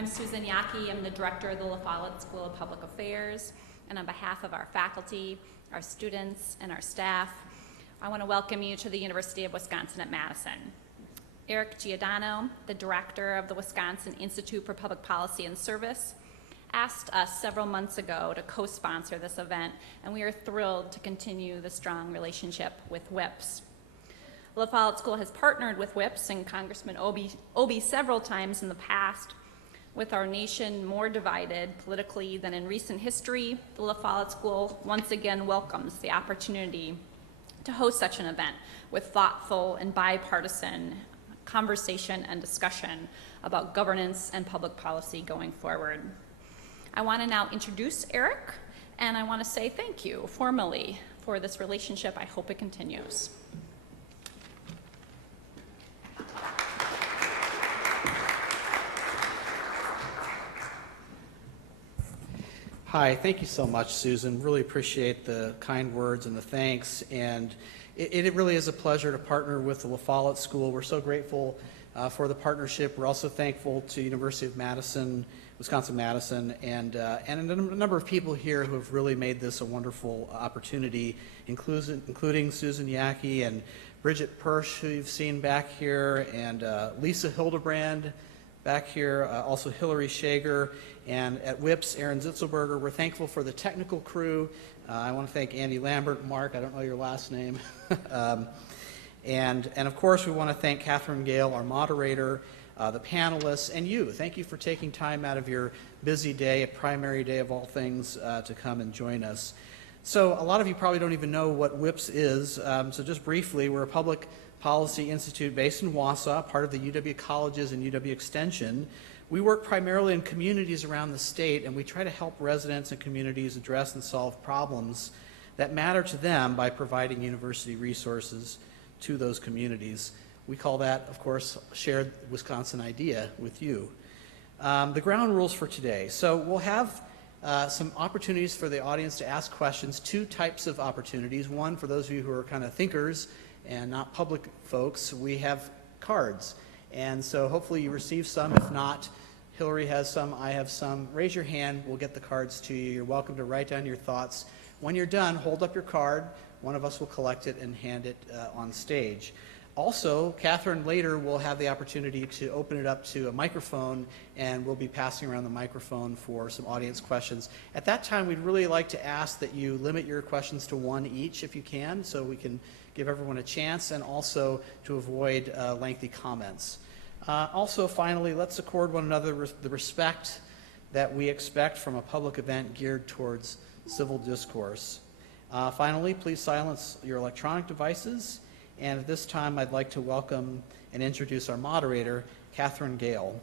I'm Susan Yaki. I'm the director of the La Follette School of Public Affairs, and on behalf of our faculty, our students, and our staff, I want to welcome you to the University of Wisconsin at Madison. Eric Giordano, the director of the Wisconsin Institute for Public Policy and Service, asked us several months ago to co-sponsor this event, and we are thrilled to continue the strong relationship with WIPPS. La Follette School has partnered with WIPPS and Congressman Obie several times in the past. With our nation more divided politically than in recent history, the La Follette School once again welcomes the opportunity to host such an event with thoughtful and bipartisan conversation and discussion about governance and public policy going forward. I want to now introduce Eric, and I want to say thank you formally for this relationship. I hope it continues. Hi, thank you so much, Susan. Really appreciate the kind words and the thanks. And it really is a pleasure to partner with the La Follette School. We're so grateful for the partnership. We're also thankful to University of Madison, Wisconsin-Madison, and a number of people here who have really made this a wonderful opportunity, including Susan Yaki and Bridget Persch, who you've seen back here, and Lisa Hildebrand back here, also Hillary Shager, and at WIPPS, Aaron Zitzelberger. We're thankful for the technical crew. I want to thank Andy Lambert, Mark, I don't know your last name. And of course, we want to thank Catherine Gale, our moderator, the panelists, and you. Thank you for taking time out of your busy day, a primary day of all things, to come and join us. So a lot of you probably don't even know what WIPPS is. So just briefly, we're a public policy institute based in Wausau, part of the UW Colleges and UW Extension. We work primarily in communities around the state, and we try to help residents and communities address and solve problems that matter to them by providing university resources to those communities. We call that, of course, shared Wisconsin idea with you. The ground rules for today. So we'll have some opportunities for the audience to ask questions, two types of opportunities. One, for those of you who are kind of thinkers and not public folks, we have cards. And so hopefully you receive some. If not, Hillary has some, I have some. Raise your hand, we'll get the cards to you. You're welcome to write down your thoughts. When you're done, hold up your card. One of us will collect it and hand it on stage. Also, Catherine later will have the opportunity to open it up to a microphone, and we'll be passing around the microphone for some audience questions. At that time, we'd really like to ask that you limit your questions to one each if you can, so we can give everyone a chance, and also to avoid lengthy comments. Also, finally, let's accord one another the respect that we expect from a public event geared towards civil discourse. Finally, please silence your electronic devices. And at this time, I'd like to welcome and introduce our moderator, Catherine Gale.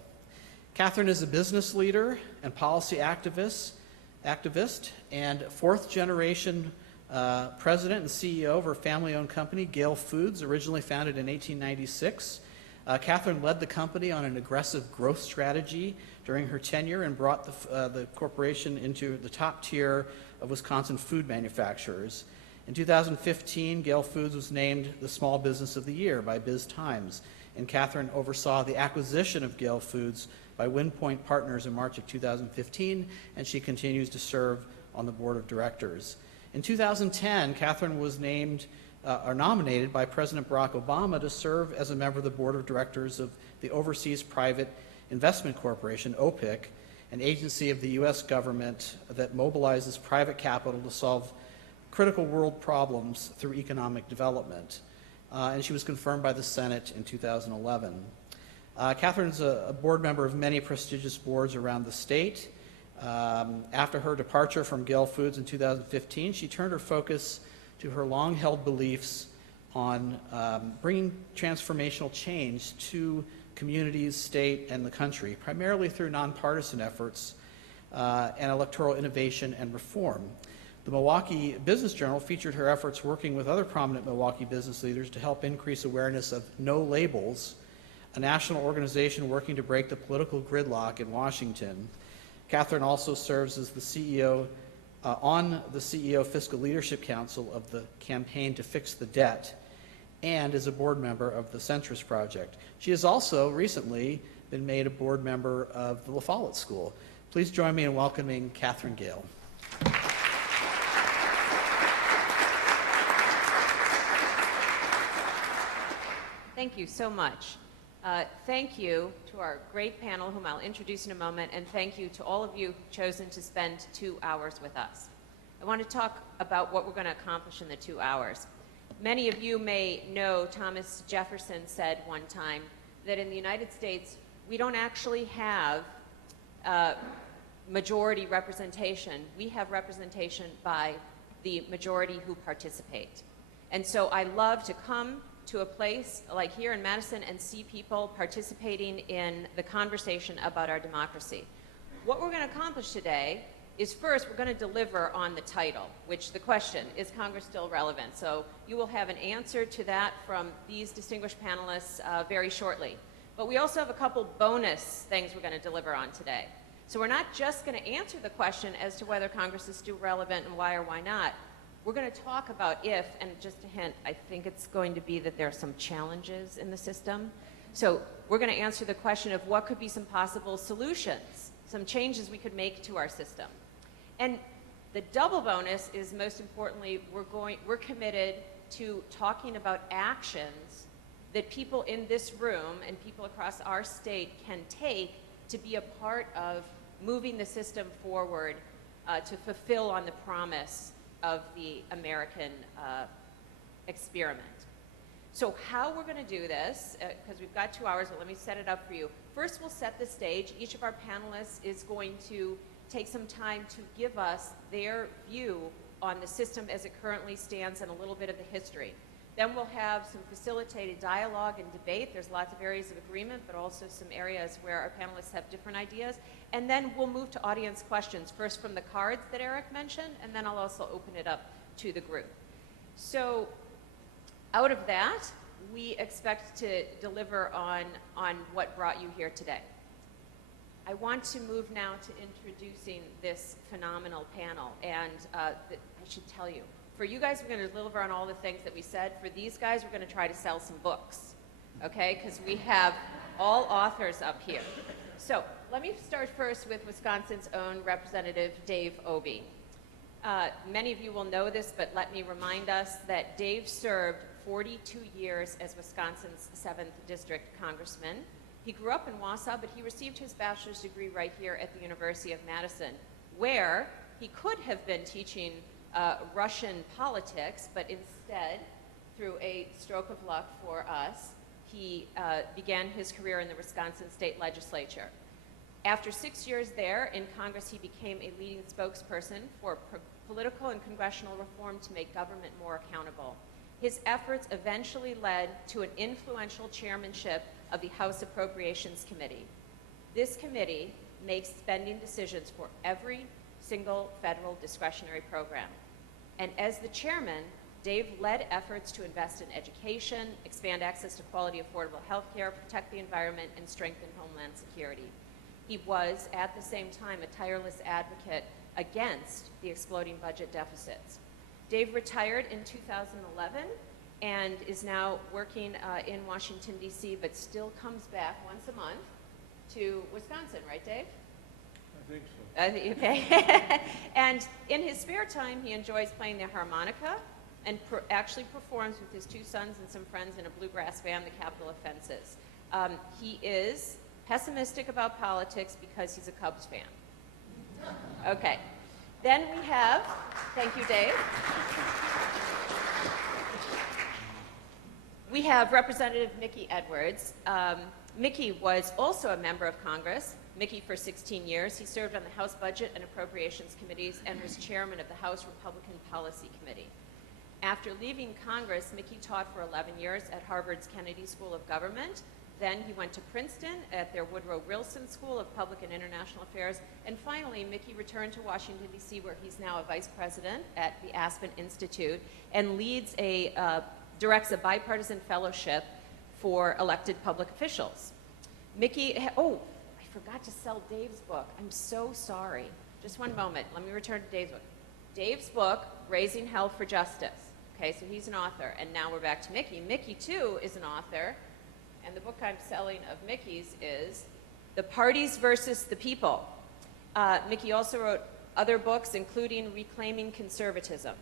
Catherine is a business leader and policy activist and fourth-generation president and CEO of her family-owned company, Gale Foods, originally founded in 1896. Catherine led the company on an aggressive growth strategy during her tenure and brought the corporation into the top tier of Wisconsin food manufacturers. In 2015, Gale Foods was named the Small Business of the Year by Biz Times, and Catherine oversaw the acquisition of Gale Foods by WinPoint Partners in March of 2015, and she continues to serve on the board of directors. In 2010, Catherine was nominated by President Barack Obama to serve as a member of the board of directors of the Overseas Private Investment Corporation, OPIC, an agency of the U.S. government that mobilizes private capital to solve critical world problems through economic development. And she was confirmed by the Senate in 2011. Catherine's a board member of many prestigious boards around the state. After her departure from Gale Foods in 2015, she turned her focus to her long-held beliefs on bringing transformational change to communities, state, and the country, primarily through nonpartisan efforts and electoral innovation and reform. The Milwaukee Business Journal featured her efforts working with other prominent Milwaukee business leaders to help increase awareness of No Labels, a national organization working to break the political gridlock in Washington. Catherine also serves as the CEO on the CEO Fiscal Leadership Council of the Campaign to Fix the Debt, and is a board member of the Centrist Project. She has also recently been made a board member of the La Follette School. Please join me in welcoming Catherine Gale. Thank you so much. Thank you to our great panel, whom I'll introduce in a moment, and thank you to all of you who've chosen to spend 2 hours with us. I want to talk about what we're going to accomplish in the 2 hours. Many of you may know Thomas Jefferson said one time that in the United States, we don't actually have majority representation. We have representation by the majority who participate. And so I love to come to a place like here in Madison and see people participating in the conversation about our democracy. What we're going to accomplish today is, first, we're going to deliver on the title, which the question, is Congress still relevant? So you will have an answer to that from these distinguished panelists very shortly. But we also have a couple bonus things we're going to deliver on today. So we're not just going to answer the question as to whether Congress is still relevant and why or why not. We're going to talk about if, and just a hint, I think it's going to be that there are some challenges in the system. So we're going to answer the question of what could be some possible solutions, some changes we could make to our system. And the double bonus is, most importantly, we're committed to talking about actions that people in this room and people across our state can take to be a part of moving the system forward to fulfill on the promise of the American experiment. So how we're going to do this, because we've got 2 hours, but let me set it up for you. First, we'll set the stage. Each of our panelists is going to take some time to give us their view on the system as it currently stands and a little bit of the history. Then we'll have some facilitated dialogue and debate. There's lots of areas of agreement, but also some areas where our panelists have different ideas. And then we'll move to audience questions, first from the cards that Eric mentioned, and then I'll also open it up to the group. So out of that, we expect to deliver on what brought you here today. I want to move now to introducing this phenomenal panel. And I should tell you, for you guys, we're going to deliver on all the things that we said. For these guys, we're going to try to sell some books, okay? Because we have all authors up here. So let me start first with Wisconsin's own Representative Dave Obey. Many of you will know this, but let me remind us that Dave served 42 years as Wisconsin's 7th District Congressman. He grew up in Wausau, but he received his bachelor's degree right here at the University of Madison, where he could have been teaching Russian politics, but instead, through a stroke of luck for us, he began his career in the Wisconsin State Legislature. After 6 years there in Congress, he became a leading spokesperson for political and congressional reform to make government more accountable. His efforts eventually led to an influential chairmanship of the House Appropriations Committee. This committee makes spending decisions for every single federal discretionary program. And as the chairman, Dave led efforts to invest in education, expand access to quality, affordable health care, protect the environment, and strengthen homeland security. He was, at the same time, a tireless advocate against the exploding budget deficits. Dave retired in 2011 and is now working in Washington, D.C., but still comes back once a month to Wisconsin, right, Dave? I think so. Okay. And in his spare time, he enjoys playing the harmonica and actually performs with his 2 sons and some friends in a bluegrass band, the Capitol Offenses. He is pessimistic about politics because he's a Cubs fan. Okay. Then we have, thank you, Dave. We have Representative Mickey Edwards. Mickey was also a member of Congress. Mickey for 16 years. He served on the House Budget and Appropriations Committees and was chairman of the House Republican Policy Committee. After leaving Congress, Mickey taught for 11 years at Harvard's Kennedy School of Government. Then he went to Princeton at their Woodrow Wilson School of Public and International Affairs. And finally, Mickey returned to Washington, D.C., where he's now a vice president at the Aspen Institute and directs a bipartisan fellowship for elected public officials. Mickey, oh, I forgot to sell Dave's book. I'm so sorry. Just one moment. Let me return to Dave's book. Dave's book, Raising Hell for Justice. Okay, so he's an author. And now we're back to Mickey. Mickey, too, is an author. And the book I'm selling of Mickey's is The Parties versus the People. Mickey also wrote other books, including Reclaiming Conservatism.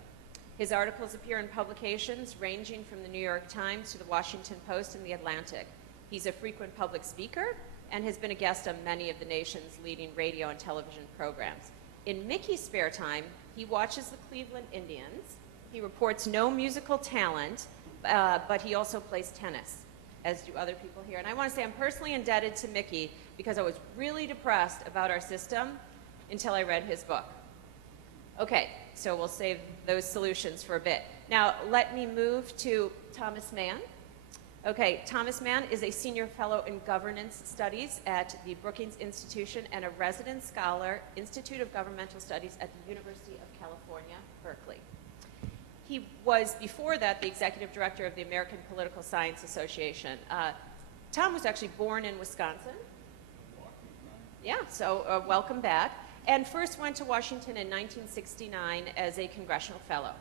His articles appear in publications ranging from the New York Times to the Washington Post and the Atlantic. He's a frequent public speaker and has been a guest on many of the nation's leading radio and television programs. In Mickey's spare time, he watches the Cleveland Indians. He reports no musical talent, but he also plays tennis, as do other people here. And I want to say I'm personally indebted to Mickey because I was really depressed about our system until I read his book. Okay, so we'll save those solutions for a bit. Now, let me move to Thomas Mann. Okay, Thomas Mann is a senior fellow in governance studies at the Brookings Institution and a resident scholar, Institute of Governmental Studies at the University of California, Berkeley. He was, before that, the executive director of the American Political Science Association. Tom was actually born in Wisconsin. Yeah, so welcome back. And first went to Washington in 1969 as a congressional fellow.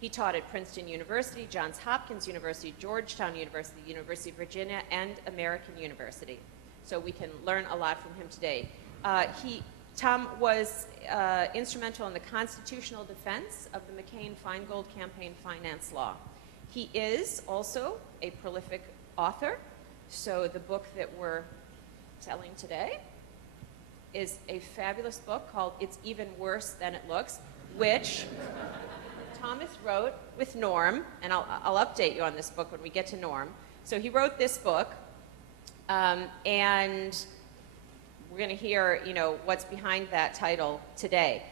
He taught at Princeton University, Johns Hopkins University, Georgetown University, University of Virginia, and American University. So we can learn a lot from him today. Tom was instrumental in the constitutional defense of the McCain-Feingold campaign finance law. He is also a prolific author. So the book that we're selling today is a fabulous book called It's Even Worse Than It Looks, which Thomas wrote with Norm, and I'll update you on this book when we get to Norm. So he wrote this book, and we're going to hear, what's behind that title today.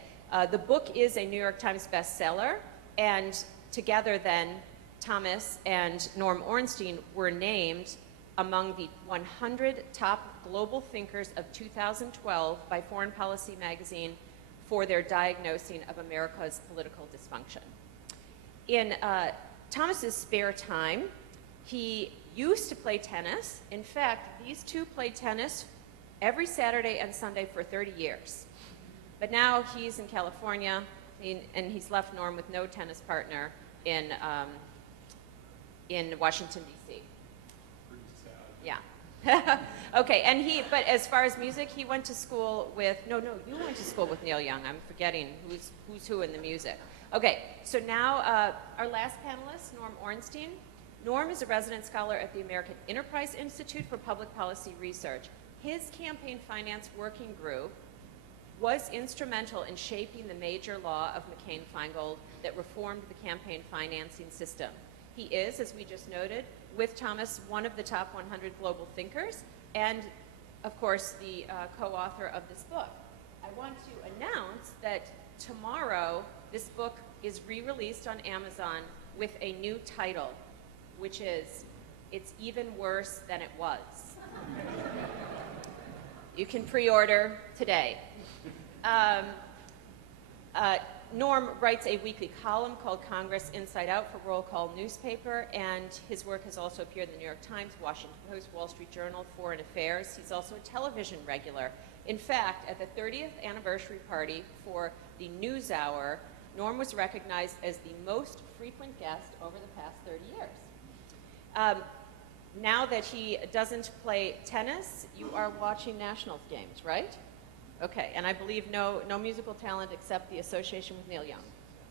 The book is a New York Times bestseller, and together then, Thomas and Norm Ornstein were named among the 100 top global thinkers of 2012 by Foreign Policy magazine for their diagnosing of America's political dysfunction. In Thomas's spare time, he used to play tennis. In fact, these two played tennis every Saturday and Sunday for 30 years. But now he's in California, and he's left Norm with no tennis partner in Washington, D.C. Yeah. Okay, but as far as music, he went to school with, you went to school with Neil Young. I'm forgetting who's who in the music. Okay, so now our last panelist, Norm Ornstein. Norm is a resident scholar at the American Enterprise Institute for Public Policy Research. His campaign finance working group was instrumental in shaping the major law of McCain-Feingold that reformed the campaign financing system. He is, as we just noted, with Thomas, one of the top 100 global thinkers, and of course, the co-author of this book. I want to announce that tomorrow, this book is re-released on Amazon with a new title, which is, It's Even Worse Than It Was. You can pre-order today. Norm writes a weekly column called Congress Inside Out for Roll Call newspaper, and his work has also appeared in the New York Times, Washington Post, Wall Street Journal, Foreign Affairs. He's also a television regular. In fact, at the 30th anniversary party for the NewsHour, Norm was recognized as the most frequent guest over the past 30 years. Now that he doesn't play tennis, you are watching Nationals games, right? Okay, and I believe no musical talent except the association with Neil Young.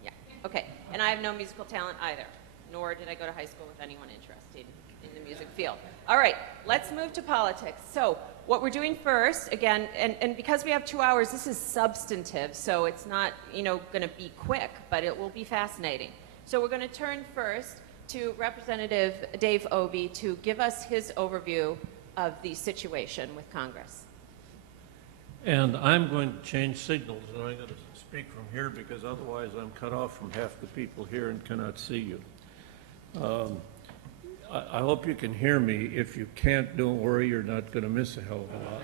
Yeah, okay. And I have no musical talent either, nor did I go to high school with anyone interested in the music field. All right, let's move to politics. So what we're doing first, again, and because we have 2 hours, this is substantive, so it's not, going to be quick, but it will be fascinating. So we're going to turn first to Representative Dave Obey to give us his overview of the situation with Congress. And I'm going to change signals, and I'm going to speak from here because otherwise I'm cut off from half the people here and cannot see you. I hope you can hear me. If you can't, don't worry, you're not going to miss a hell of a lot.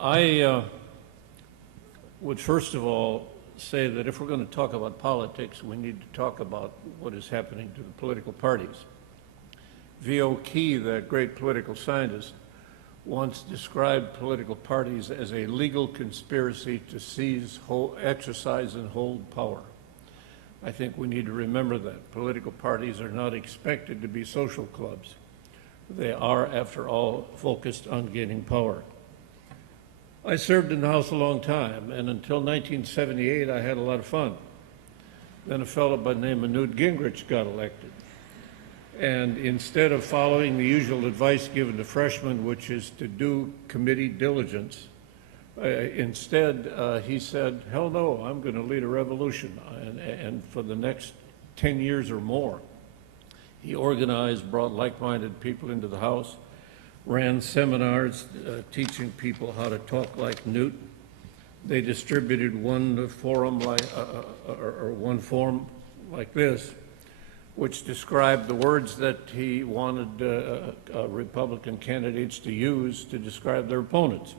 I would first of all say that if we're going to talk about politics, we need to talk about what is happening to the political parties. V.O. Key, that great political scientist, once described political parties as a legal conspiracy to seize, exercise, and hold power. I think we need to remember that. Political parties are not expected to be social clubs. They are, after all, focused on gaining power. I served in the House a long time, and until 1978, I had a lot of fun. Then a fellow by the name of Newt Gingrich got elected. And instead of following the usual advice given to freshmen, which is to do committee diligence, instead he said, hell no, I'm going to lead a revolution. And for the next 10 years or more, he organized, brought like-minded people into the House, ran seminars teaching people how to talk like Newt. They distributed one form like this, which described the words that he wanted Republican candidates to use to describe their opponents.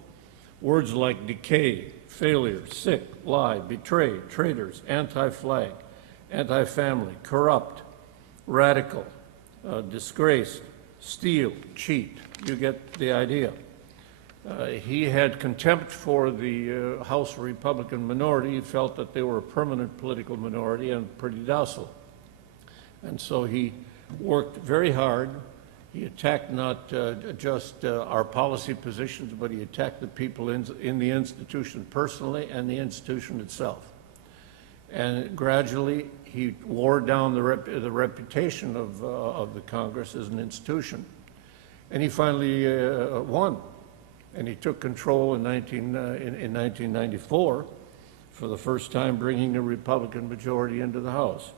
Words like decay, failure, sick, lie, betray, traitors, anti-flag, anti-family, corrupt, radical, disgraced, steal, cheat. You get the idea. He had contempt for the House Republican minority. He felt that they were a permanent political minority and pretty docile. And so he worked very hard. He attacked not just our policy positions, but he attacked the people in the institution personally and the institution itself. And gradually, he wore down the reputation of the Congress as an institution. And he finally won. And he took control in 1994 for the first time, bringing a Republican majority into the House.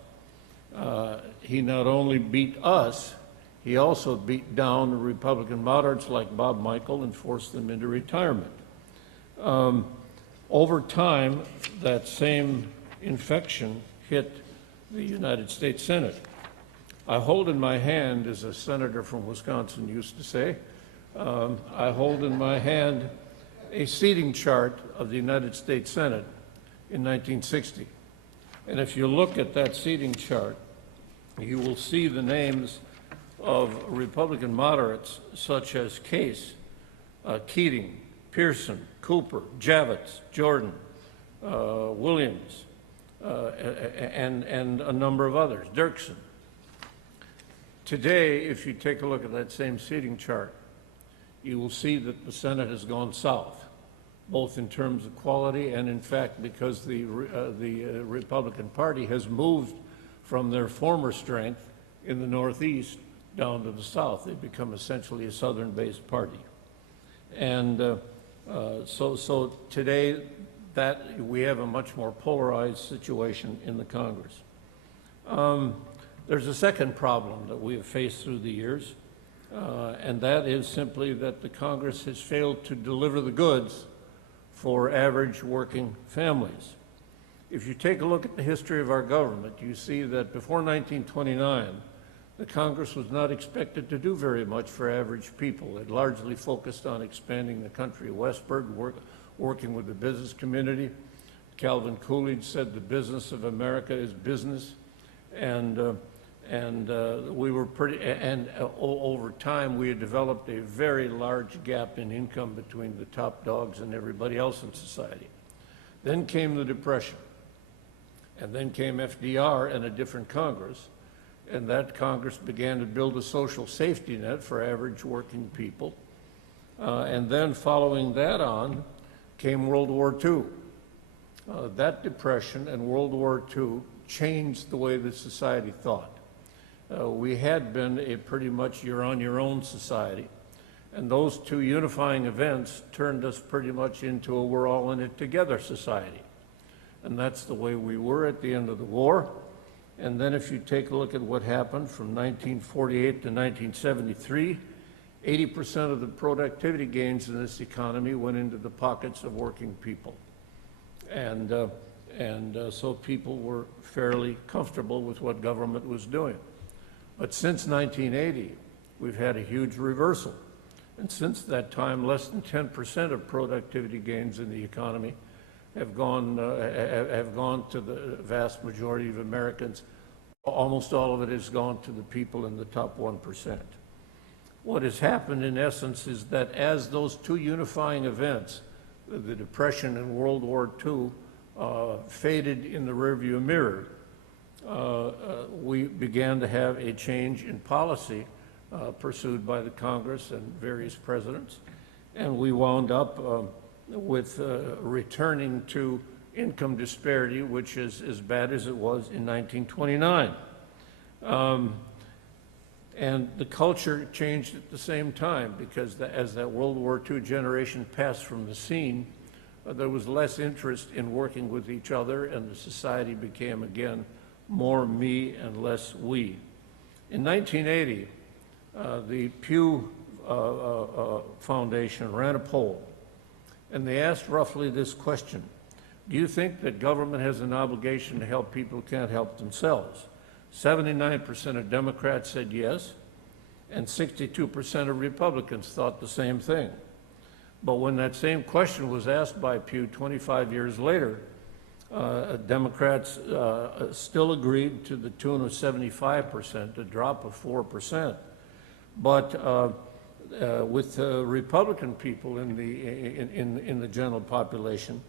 He not only beat us, he also beat down the Republican moderates like Bob Michael and forced them into retirement. Over time, that same infection hit the United States Senate. I hold in my hand, as a senator from Wisconsin used to say, I hold in my hand a seating chart of the United States Senate in 1960. And if you look at that seating chart, you will see the names of Republican moderates such as Case, Keating, Pearson, Cooper, Javits, Jordan, Williams, and a number of others, Dirksen. Today, if you take a look at that same seating chart, you will see that the Senate has gone south, both in terms of quality and, in fact, because the Republican Party has moved from their former strength in the Northeast down to the South. They've become essentially a Southern-based party. And so today, that we have a much more polarized situation in the Congress. There's a second problem that we have faced through the years, and that is simply that the Congress has failed to deliver the goods for average working families. If you take a look at the history of our government, you see that before 1929, the Congress was not expected to do very much for average people. It largely focused on expanding the country westward, working with the business community. Calvin Coolidge said the business of America is business, and we were over time we had developed a very large gap in income between the top dogs and everybody else in society. Then came the Depression, and then came FDR and a different Congress, and that Congress began to build a social safety net for average working people. And then following that on came World War II. That Depression and World War II changed the way that society thought. We had been a pretty much you're-on-your-own society, and those two unifying events turned us pretty much into a we're-all-in-it-together society. And that's the way we were at the end of the war. And then if you take a look at what happened from 1948 to 1973, 80% of the productivity gains in this economy went into the pockets of working people. And so people were fairly comfortable with what government was doing. But since 1980, we've had a huge reversal. And since that time, less than 10% of productivity gains in the economy have gone to the vast majority of Americans. Almost all of it has gone to the people in the top 1%. What has happened, in essence, is that as those two unifying events, the Depression and World War II, faded in the rearview mirror, we began to have a change in policy pursued by the Congress and various presidents. And we wound up with returning to income disparity, which is as bad as it was in 1929. And the culture changed at the same time, because as that World War II generation passed from the scene, there was less interest in working with each other, and the society became again more me and less we. In 1980, the Pew Foundation ran a poll, and they asked roughly this question: do you think that government has an obligation to help people who can't help themselves? 79% of Democrats said yes, and 62% of Republicans thought the same thing. But when that same question was asked by Pew 25 years later, Democrats still agreed to the tune of 75%, a drop of 4%. But with Republican people in the general population,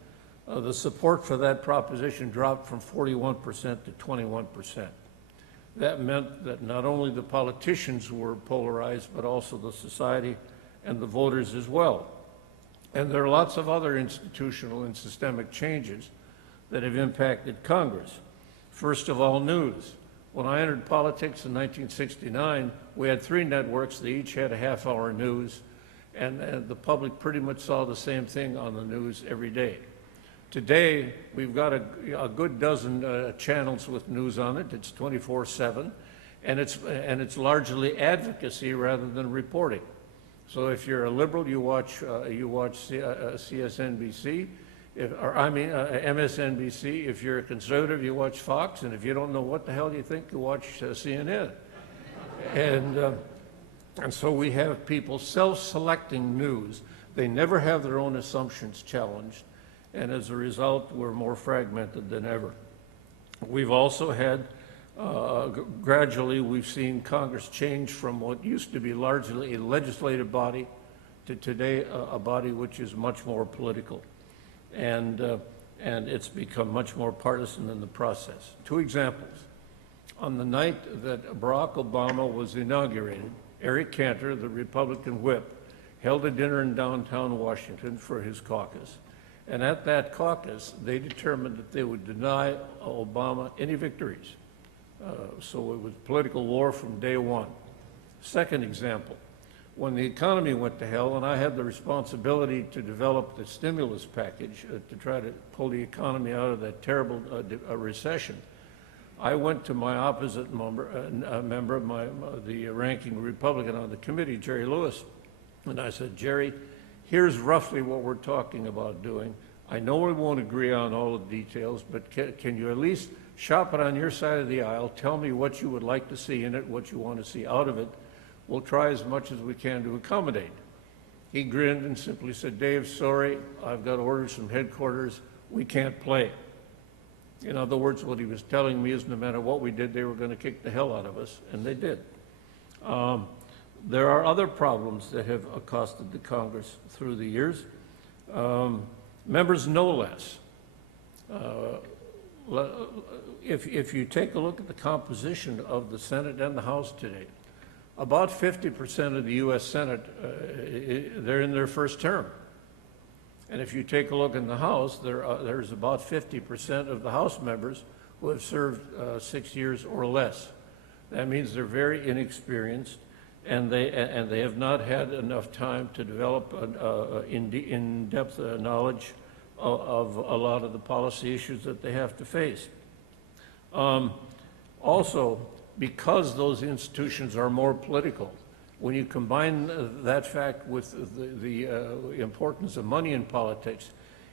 the support for that proposition dropped from 41% to 21%. That meant that not only the politicians were polarized, but also the society and the voters as well. And there are lots of other institutional and systemic changes that have impacted Congress. First of all, news. When I entered politics in 1969, we had 3 networks. They each had a half-hour news, and the public pretty much saw the same thing on the news every day. Today, we've got a good dozen channels with news on it. It's 24/7, and it's largely advocacy rather than reporting. So if you're a liberal, you watch CSNBC, MSNBC. If you're a conservative, you watch Fox, and if you don't know what the hell you think, you watch CNN. And so we have people self-selecting news. They never have their own assumptions challenged. And as a result, we're more fragmented than ever. We've also had, gradually, we've seen Congress change from what used to be largely a legislative body to today a body which is much more political. And it's become much more partisan in the process. 2 examples. On the night that Barack Obama was inaugurated, Eric Cantor, the Republican whip, held a dinner in downtown Washington for his caucus. And at that caucus, they determined that they would deny Obama any victories. So it was political war from day one. Second example, when the economy went to hell, and I had the responsibility to develop the stimulus package to try to pull the economy out of that terrible recession, I went to my opposite member, the ranking Republican on the committee, Jerry Lewis, and I said, Jerry, here's roughly what we're talking about doing. I know we won't agree on all the details, but can you at least shop it on your side of the aisle, tell me what you would like to see in it, what you want to see out of it. We'll try as much as we can to accommodate. He grinned and simply said, Dave, sorry, I've got orders from headquarters. We can't play. In other words, what he was telling me is no matter what we did, they were going to kick the hell out of us, and they did. There are other problems that have accosted the Congress through the years. Members know less. If you take a look at the composition of the Senate and the House today, about 50% of the U.S. Senate, they're in their first term. And if you take a look in the House, there's about 50% of the House members who have served 6 years or less. That means they're very inexperienced, and they have not had enough time to develop in-depth knowledge of a lot of the policy issues that they have to face. Also, because those institutions are more political, when you combine that fact with the importance of money in politics,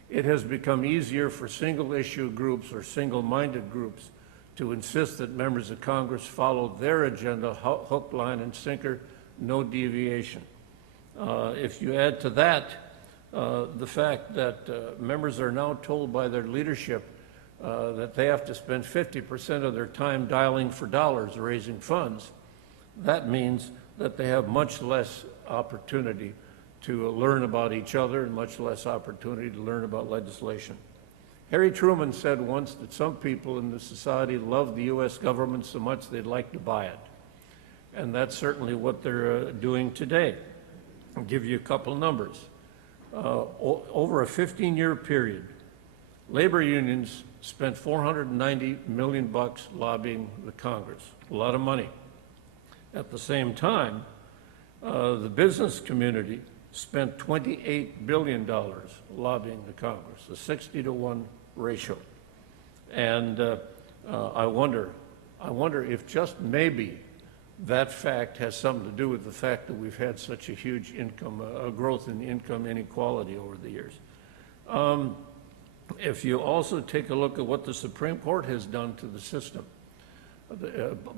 it has become easier for single-issue groups or single-minded groups to insist that members of Congress follow their agenda, hook, line, and sinker, no deviation. If you add to that the fact that members are now told by their leadership that they have to spend 50% of their time dialing for dollars, raising funds, that means that they have much less opportunity to learn about each other and much less opportunity to learn about legislation. Harry Truman said once that some people in the society love the U.S. government so much they'd like to buy it. And that's certainly what they're doing today. I'll give you a couple numbers. Over a 15-year period, labor unions spent $490 million lobbying the Congress, a lot of money. At the same time, the business community spent $28 billion lobbying the Congress, a 60-to-1 ratio. And I wonder if just maybe that fact has something to do with the fact that we've had such a huge growth in income inequality over the years. If you also take a look at what the Supreme Court has done to the system,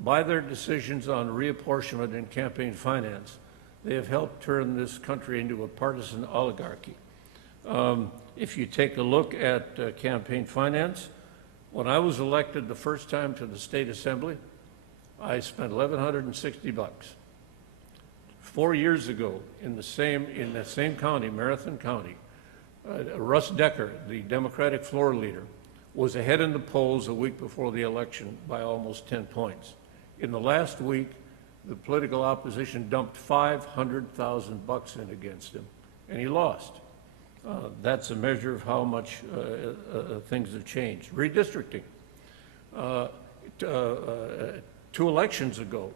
by their decisions on reapportionment and campaign finance, they have helped turn this country into a partisan oligarchy. If you take a look at campaign finance, when I was elected the first time to the state assembly, I spent $1,160. 4 years ago, in that same county, Marathon County, Russ Decker, the Democratic floor leader, was ahead in the polls a week before the election by almost 10 points. In the last week, the political opposition dumped $500,000 in against him, and he lost. That's a measure of how much things have changed. Redistricting. 2 elections ago,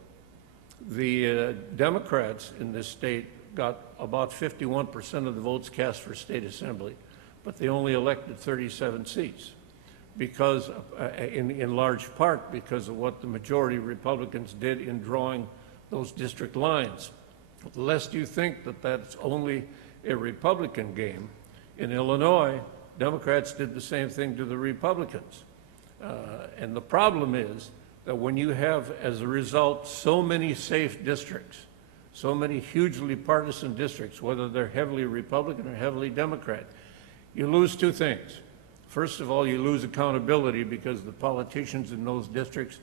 the Democrats in this state got about 51% of the votes cast for state assembly, but they only elected 37 seats because, in large part, because of what the majority Republicans did in drawing those district lines. Lest you think that that's only a Republican game, in Illinois, Democrats did the same thing to the Republicans. And the problem is that when you have, as a result, so many safe districts, so many hugely partisan districts, whether they're heavily Republican or heavily Democrat, you lose 2 things. First of all, you lose accountability because the politicians in those districts,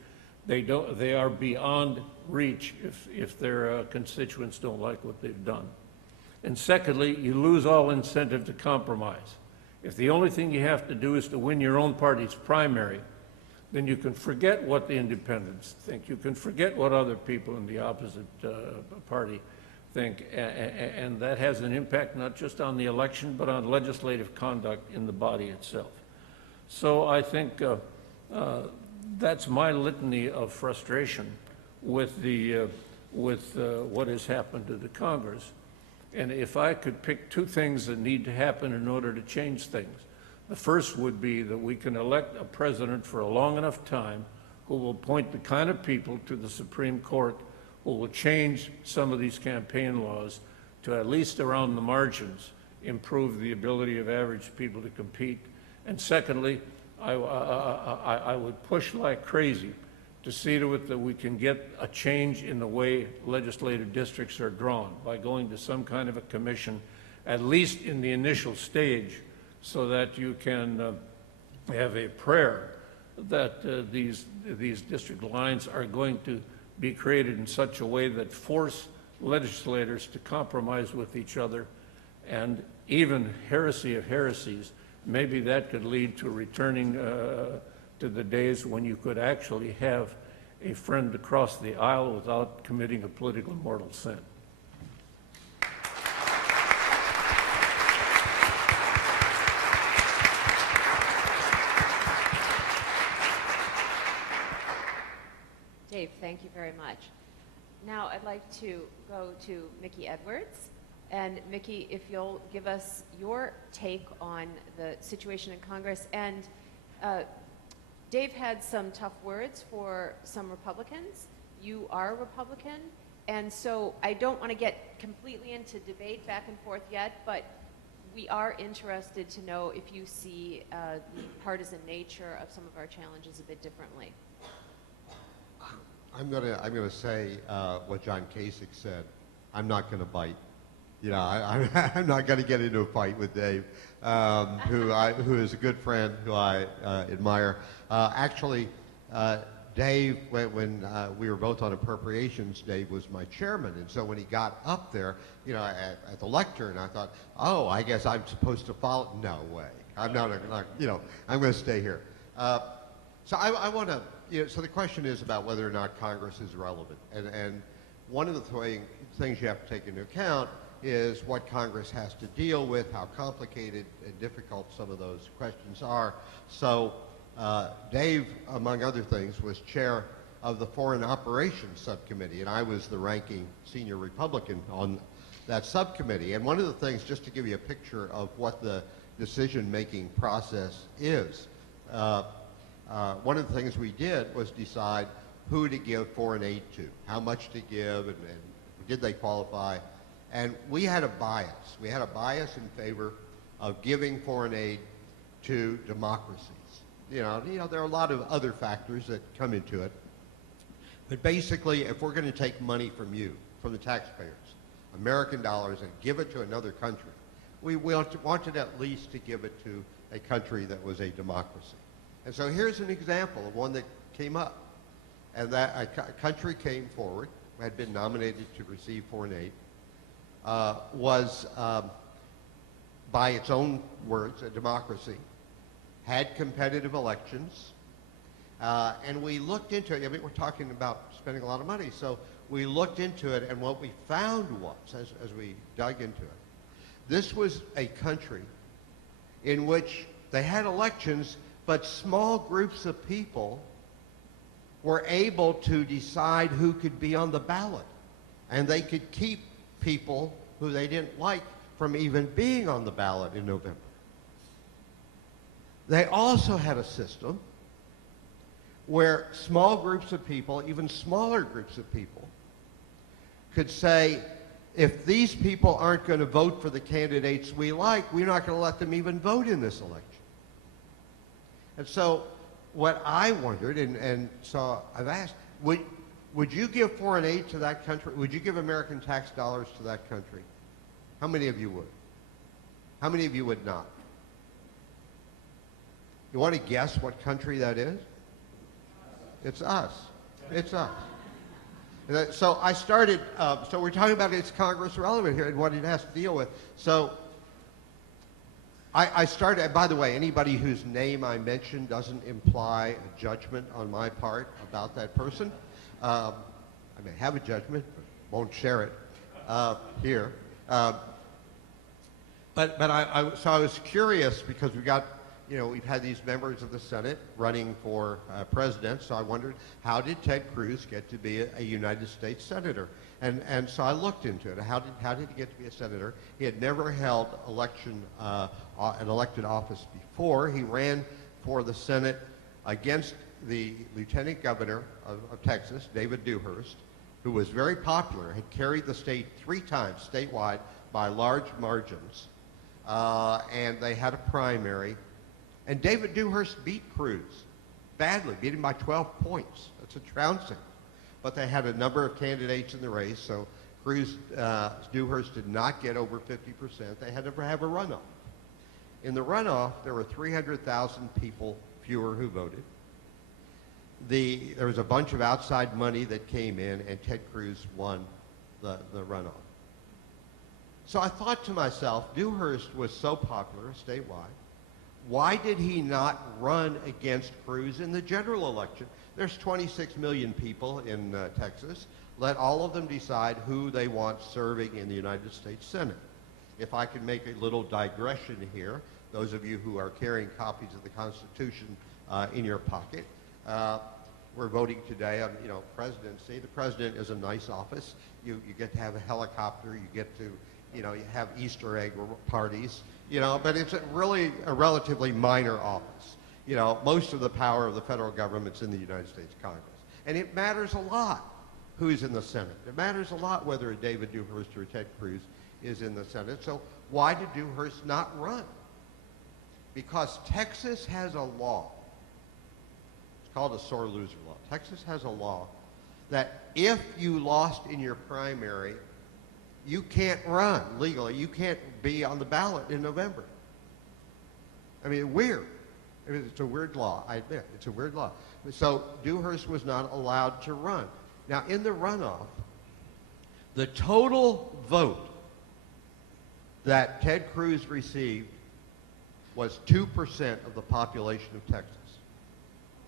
they are beyond reach if their constituents don't like what they've done. And secondly, you lose all incentive to compromise. If the only thing you have to do is to win your own party's primary, then you can forget what the independents think. You can forget what other people in the opposite party think. And that has an impact not just on the election, but on legislative conduct in the body itself. So I think that's my litany of frustration with what has happened to the Congress. And if I could pick 2 things that need to happen in order to change things, the first would be that we can elect a president for a long enough time who will appoint the kind of people to the Supreme Court who will change some of these campaign laws to, at least around the margins, improve the ability of average people to compete. And secondly, I would push like crazy to see to it that we can get a change in the way legislative districts are drawn by going to some kind of a commission, at least in the initial stage, so that you can have a prayer that these district lines are going to be created in such a way that force legislators to compromise with each other, and even heresy of heresies, maybe that could lead to returning to the days when you could actually have a friend across the aisle without committing a political mortal sin. Dave, thank you very much. Now I'd like to go to Mickey Edwards. And Mickey, if you'll give us your take on the situation in Congress. And Dave had some tough words for some Republicans. You are a Republican. And so I don't want to get completely into debate back and forth yet, but we are interested to know if you see the partisan nature of some of our challenges a bit differently. I'm gonna say what John Kasich said. I'm not gonna bite. You know, I'm not gonna get into a fight with Dave, who is a good friend, who I admire. Actually, Dave, when we were both on appropriations, Dave was my chairman, and so when he got up there, you know, at the lectern, I thought, oh, I guess I'm supposed to follow. No way. I'm not. You know, I'm going to stay here. So I want to. You know, so the question is about whether or not Congress is relevant, and one of the things you have to take into account is what Congress has to deal with, how complicated and difficult some of those questions are. So Dave, among other things, was chair of the Foreign Operations Subcommittee, and I was the ranking senior Republican on that subcommittee. And one of the things, just to give you a picture of what the decision-making process is, one of the things we did was decide who to give foreign aid to, how much to give, and did they qualify. And we had a bias. We had a bias in favor of giving foreign aid to democracies. You know, there are a lot of other factors that come into it. But basically, if we're going to take money from you, from the taxpayers, American dollars, and give it to another country, we wanted at least to give it to a country that was a democracy. And so here's an example of one that came up. And that a country came forward, had been nominated to receive foreign aid, was, by its own words, a democracy, had competitive elections, and we looked into it. I mean, we're talking about spending a lot of money, so we looked into it, and what we found was, as we dug into it, this was a country in which they had elections, but small groups of people were able to decide who could be on the ballot, and they could keep people who they didn't like from even being on the ballot in November. They also had a system where small groups of people, even smaller groups of people, could say, if these people aren't going to vote for the candidates we like, we're not going to let them even vote in this election. And so what I wondered, and so I've asked, would you give foreign aid to that country? Would you give American tax dollars to that country? How many of you would? How many of you would not? You want to guess what country that is? It's us. It's us. So I started, so we're talking about it's Congress relevant here and what it has to deal with. So I started, by the way, anybody whose name I mentioned doesn't imply a judgment on my part about that person. I may have a judgment, but won't share it here. So I was curious because we've had these members of the Senate running for president, so I wondered, how did Ted Cruz get to be a United States senator? And so I looked into it. How did he get to be a senator? He had never held an elected office before. He ran for the Senate against the lieutenant governor of Texas, David Dewhurst, who was very popular, had carried the state 3 times statewide by large margins, and they had a primary. And David Dewhurst beat Cruz badly, beat him by 12 points. That's a trouncing. But they had a number of candidates in the race, so Dewhurst did not get over 50%. They had to have a runoff. In the runoff, there were 300,000 people fewer who voted. There was a bunch of outside money that came in, and Ted Cruz won the runoff. So I thought to myself, Dewhurst was so popular statewide. Why did he not run against Cruz in the general election? There's 26 million people in Texas. Let all of them decide who they want serving in the United States Senate. If I could make a little digression here, those of you who are carrying copies of the Constitution in your pocket, we're voting today on, presidency. The president is a nice office. You get to have a helicopter. You get to, you have Easter egg parties. But it's really a relatively minor office. Most of the power of the federal government's in the United States Congress. And it matters a lot who's in the Senate. It matters a lot whether a David Dewhurst or Ted Cruz is in the Senate. So why did Dewhurst not run? Because Texas has a law. It's called a sore loser law. Texas has a law that if you lost in your primary, you can't run legally. You can't be on the ballot in November. I mean, weird. It's a weird law, I admit. It's a weird law. So Dewhurst was not allowed to run. Now, in the runoff, the total vote that Ted Cruz received was 2% of the population of Texas.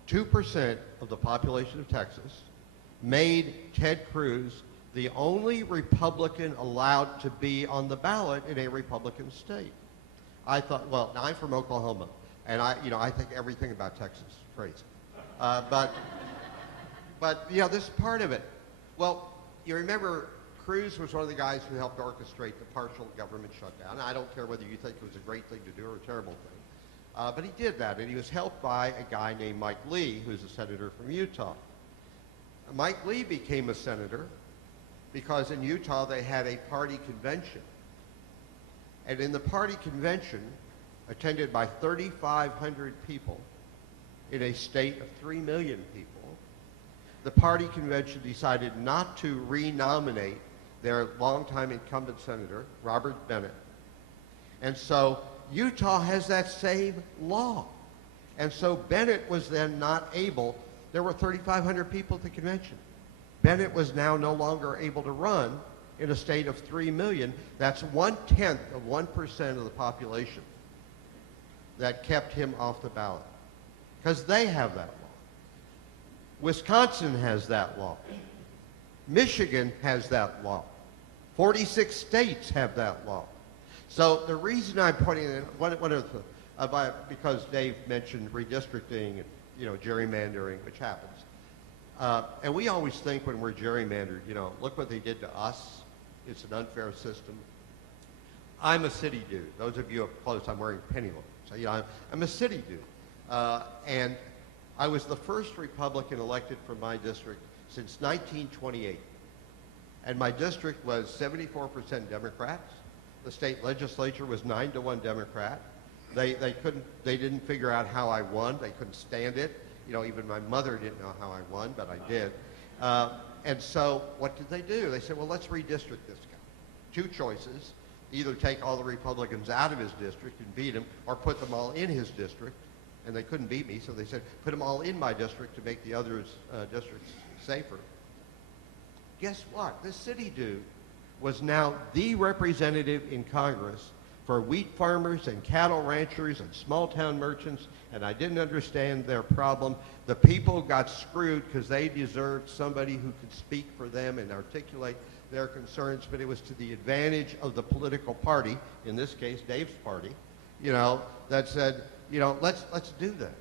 2% of the population of Texas made Ted Cruz the only Republican allowed to be on the ballot in a Republican state. I thought, well, now I'm from Oklahoma, and I think everything about Texas is crazy. But this is part of it. Well, you remember Cruz was one of the guys who helped orchestrate the partial government shutdown. I don't care whether you think it was a great thing to do or a terrible thing. But he did that, and he was helped by a guy named Mike Lee, who's a senator from Utah. Mike Lee became a senator because in Utah they had a party convention. And in the party convention, attended by 3,500 people in a state of 3 million people, the party convention decided not to renominate their longtime incumbent senator, Robert Bennett. And so Utah has that same law. And so Bennett was then not able, there were 3,500 people at the convention. Bennett was now no longer able to run in a state of 3 million. That's 1/10 of 1% of the population that kept him off the ballot. Because they have that law. Wisconsin has that law. Michigan has that law. 46 states have that law. So the reason I'm pointing it out, because Dave mentioned redistricting and gerrymandering, which happens. And we always think when we're gerrymandered, look what they did to us. It's an unfair system. I'm a city dude. Those of you up close, I'm wearing penny loafers. So, I'm a city dude. And I was the first Republican elected from my district since 1928. And my district was 74% Democrats. The state legislature was 9-1 Democrat. They didn't figure out how I won. They couldn't stand it. Even my mother didn't know how I won, but I did. And so what did they do? They said, well, let's redistrict this guy. Two choices: either take all the Republicans out of his district and beat him, or put them all in his district. And they couldn't beat me, so they said, put them all in my district to make the others' districts safer. Guess what? This city dude was now the representative in Congress for wheat farmers and cattle ranchers and small-town merchants, and I didn't understand their problem. The people got screwed because they deserved somebody who could speak for them and articulate their concerns, but it was to the advantage of the political party, in this case, Dave's party, that said, let's do that.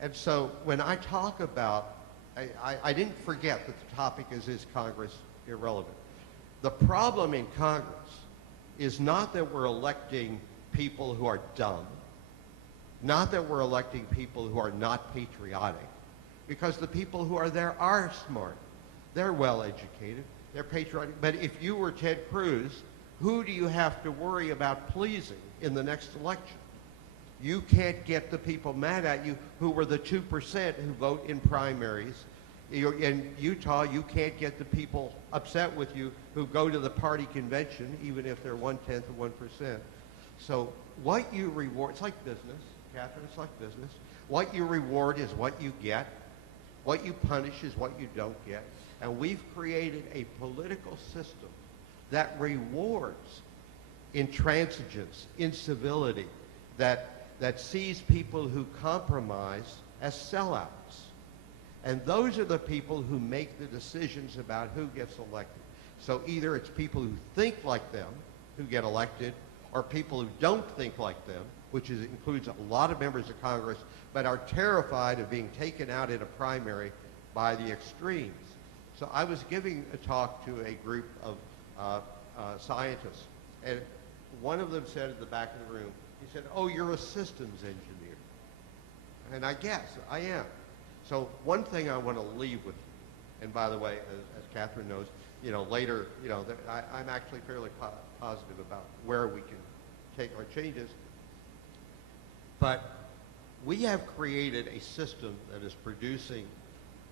And so when I talk about, I didn't forget that the topic is Congress irrelevant? The problem in Congress is not that we're electing people who are dumb, not that we're electing people who are not patriotic, because the people who are there are smart. They're well-educated. They're patriotic. But if you were Ted Cruz, who do you have to worry about pleasing in the next election? You can't get the people mad at you who were the 2% who vote in primaries. In Utah, you can't get the people upset with you who go to the party convention, even if they're 1/10 of 1%. So what you reward, it's like business, Catherine, it's like business. What you reward is what you get. What you punish is what you don't get. And we've created a political system that rewards intransigence, incivility, that sees people who compromise as sellouts. And those are the people who make the decisions about who gets elected. So either it's people who think like them who get elected, or people who don't think like them, which includes a lot of members of Congress, but are terrified of being taken out in a primary by the extremes. So I was giving a talk to a group of scientists, and one of them said at the back of the room, he said, "Oh, you're a systems engineer." And I guess I am. So one thing I want to leave with, and by the way, as Catherine knows, later, I'm actually fairly positive about where we can take our changes. But we have created a system that is producing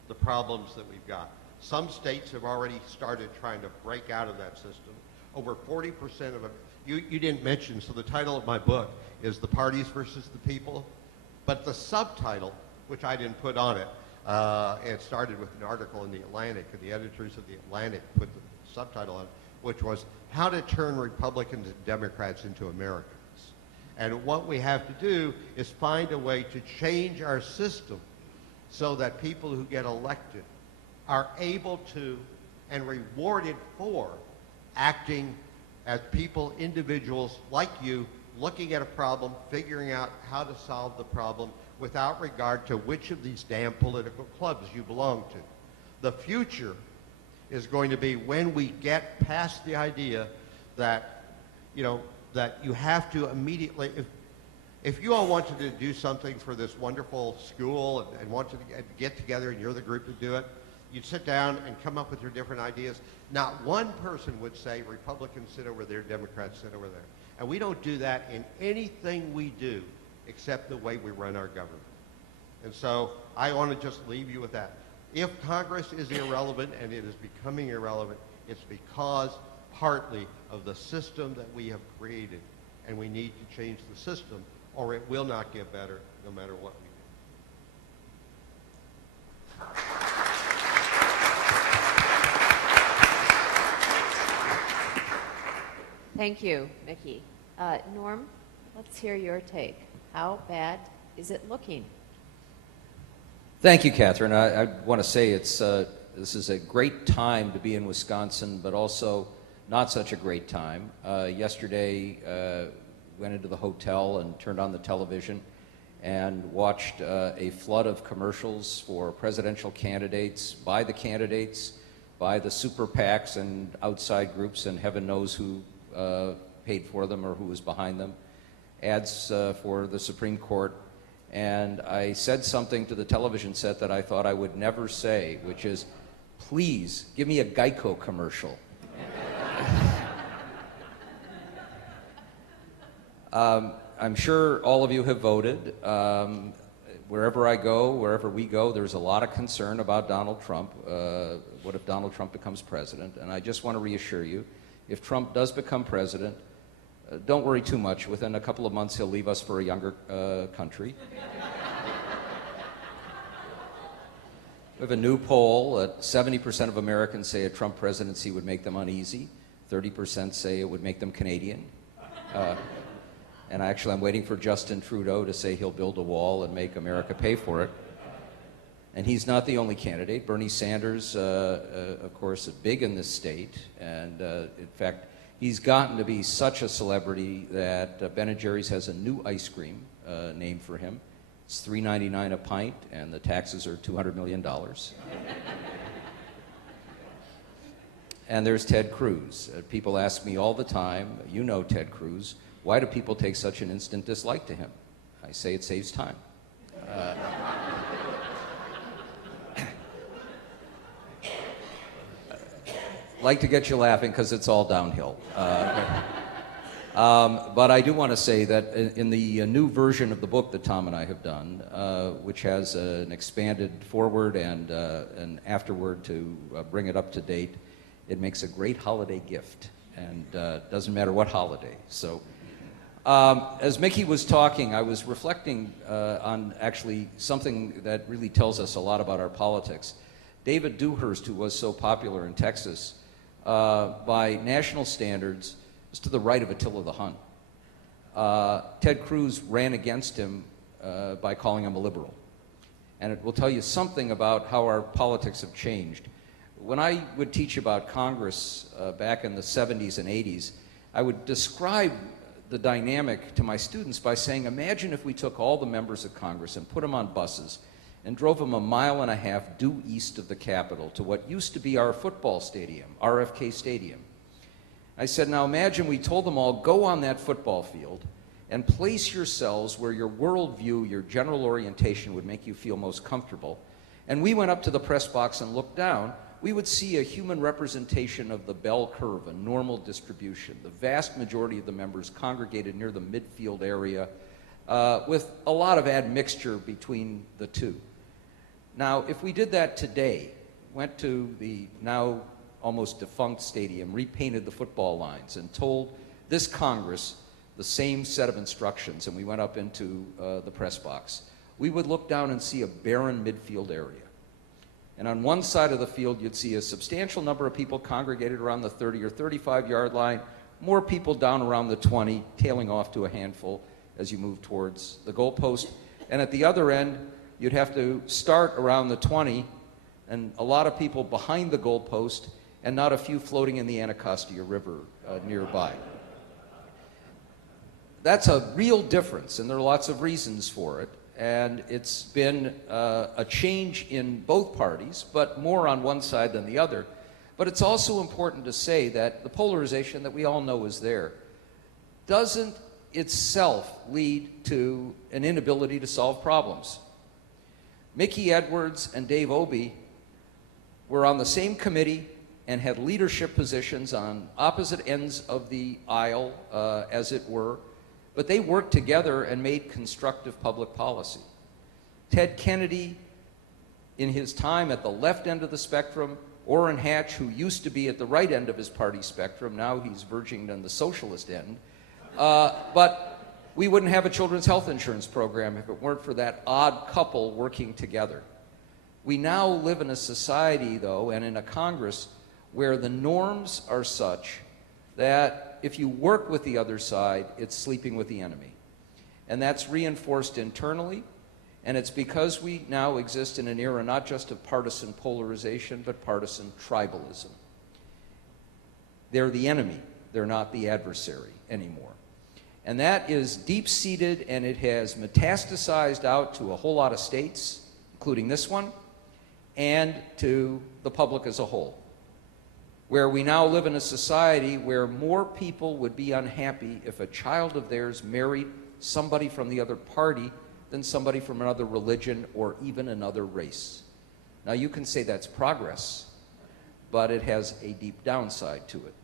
the problems that we've got. Some states have already started trying to break out of that system. Over 40% of them, you didn't mention, so the title of my book is The Parties versus the People, but the subtitle, which I didn't put on it, it started with an article in The Atlantic, and the editors of The Atlantic put the subtitle on it, which was How to Turn Republicans and Democrats into Americans. And what we have to do is find a way to change our system so that people who get elected are able to and rewarded for acting as people, individuals like you, looking at a problem, figuring out how to solve the problem without regard to which of these damn political clubs you belong to. The future is going to be when we get past the idea that, that you have to immediately, if you all wanted to do something for this wonderful school and want to get together and you're the group to do it, you'd sit down and come up with your different ideas. Not one person would say Republicans sit over there, Democrats sit over there. And we don't do that in anything we do except the way we run our government. And so I want to just leave you with that. If Congress is irrelevant, and it is becoming irrelevant, it's because partly of the system that we have created, and we need to change the system, or it will not get better no matter what we do. Thank you, Mickey. Norm, let's hear your take. How bad is it looking? Thank you, Catherine. I want to say this is a great time to be in Wisconsin, but also not such a great time. Yesterday, went into the hotel and turned on the television and watched a flood of commercials for presidential candidates, by the super PACs and outside groups, and heaven knows who paid for them or who was behind them, ads for the Supreme Court. And I said something to the television set that I thought I would never say, which is, please give me a Geico commercial. I'm sure all of you have voted. Wherever I go, wherever we go, there's a lot of concern about Donald Trump. What if Donald Trump becomes president? And I just want to reassure you, if Trump does become president, don't worry too much. Within a couple of months, he'll leave us for a younger country. We have a new poll that 70% of Americans say a Trump presidency would make them uneasy. 30% say it would make them Canadian. And actually, I'm waiting for Justin Trudeau to say he'll build a wall and make America pay for it. And he's not the only candidate. Bernie Sanders, of course, is big in this state. And in fact, he's gotten to be such a celebrity that Ben & Jerry's has a new ice cream named for him. It's $3.99 a pint, and the taxes are $200 million. And there's Ted Cruz. People ask me all the time, you know Ted Cruz, why do people take such an instant dislike to him? I say it saves time. Like to get you laughing because it's all downhill. But I do want to say that in the new version of the book that Tom and I have done, which has an expanded foreword and an afterword to bring it up to date, it makes a great holiday gift, and doesn't matter what holiday. So as Mickey was talking, I was reflecting on actually something that really tells us a lot about our politics. David Dewhurst, who was so popular in Texas, by national standards, is to the right of Attila the Hun. Ted Cruz ran against him by calling him a liberal. And it will tell you something about how our politics have changed. When I would teach about Congress back in the 70s and 80s, I would describe the dynamic to my students by saying, imagine if we took all the members of Congress and put them on buses and drove them 1.5 miles due east of the Capitol to what used to be our football stadium, RFK Stadium. I said, now imagine we told them all, go on that football field and place yourselves where your worldview, your general orientation would make you feel most comfortable. And we went up to the press box and looked down. We would see a human representation of the bell curve, a normal distribution. The vast majority of the members congregated near the midfield area with a lot of admixture between the two. Now, if we did that today, went to the now almost defunct stadium, repainted the football lines, and told this Congress the same set of instructions, and we went up into the press box, we would look down and see a barren midfield area. And on one side of the field, you'd see a substantial number of people congregated around the 30 or 35-yard line, more people down around the 20, tailing off to a handful as you move towards the goalpost. And at the other end, you'd have to start around the 20, and a lot of people behind the goalpost, and not a few floating in the Anacostia River nearby. That's a real difference, and there are lots of reasons for it. And it's been a change in both parties, but more on one side than the other. But it's also important to say that the polarization that we all know is there doesn't itself lead to an inability to solve problems. Mickey Edwards and Dave Obey were on the same committee and had leadership positions on opposite ends of the aisle, as it were, but they worked together and made constructive public policy. Ted Kennedy, in his time at the left end of the spectrum, Orrin Hatch, who used to be at the right end of his party spectrum, now he's verging on the socialist end, but we wouldn't have a children's health insurance program if it weren't for that odd couple working together. We now live in a society, though, and in a Congress where the norms are such that if you work with the other side, it's sleeping with the enemy. And that's reinforced internally, and it's because we now exist in an era not just of partisan polarization, but partisan tribalism. They're the enemy, they're not the adversary anymore. And that is deep-seated, and it has metastasized out to a whole lot of states, including this one, and to the public as a whole, where we now live in a society where more people would be unhappy if a child of theirs married somebody from the other party than somebody from another religion or even another race. Now, you can say that's progress, but it has a deep downside to it.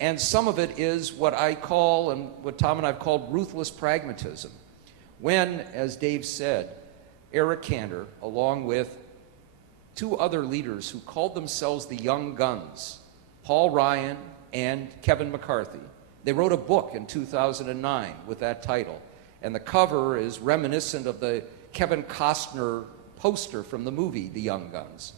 And some of it is what I call, and what Tom and I have called, ruthless pragmatism. When, as Dave said, Eric Cantor, along with two other leaders who called themselves the Young Guns, Paul Ryan and Kevin McCarthy, they wrote a book in 2009 with that title. And the cover is reminiscent of the Kevin Costner poster from the movie The Young Guns.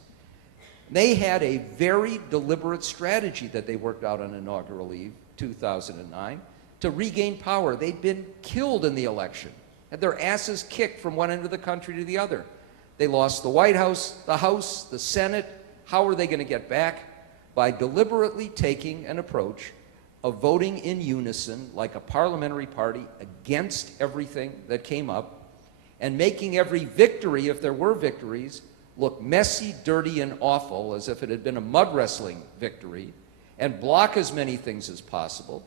They had a very deliberate strategy that they worked out on inaugural eve, 2009, to regain power. They'd been killed in the election, had their asses kicked from one end of the country to the other. They lost the White House, the Senate. How are they going to get back? By deliberately taking an approach of voting in unison like a parliamentary party against everything that came up, and making every victory, if there were victories, look messy, dirty, and awful, as if it had been a mud wrestling victory, and block as many things as possible,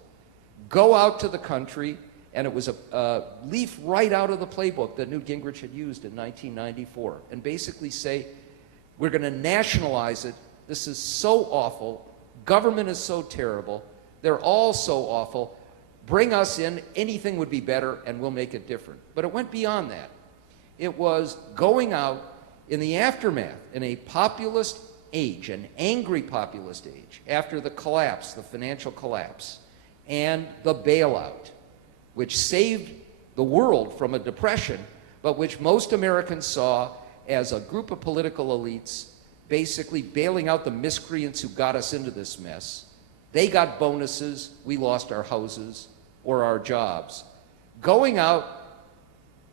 go out to the country, and it was a leaf right out of the playbook that Newt Gingrich had used in 1994, and basically say, we're going to nationalize it. This is so awful. Government is so terrible. They're all so awful. Bring us in. Anything would be better, and we'll make it different. But it went beyond that. It was going out in the aftermath, in a populist age, an angry populist age, after the collapse, the financial collapse, and the bailout, which saved the world from a depression, but which most Americans saw as a group of political elites basically bailing out the miscreants who got us into this mess. They got bonuses, we lost our houses or our jobs. Going out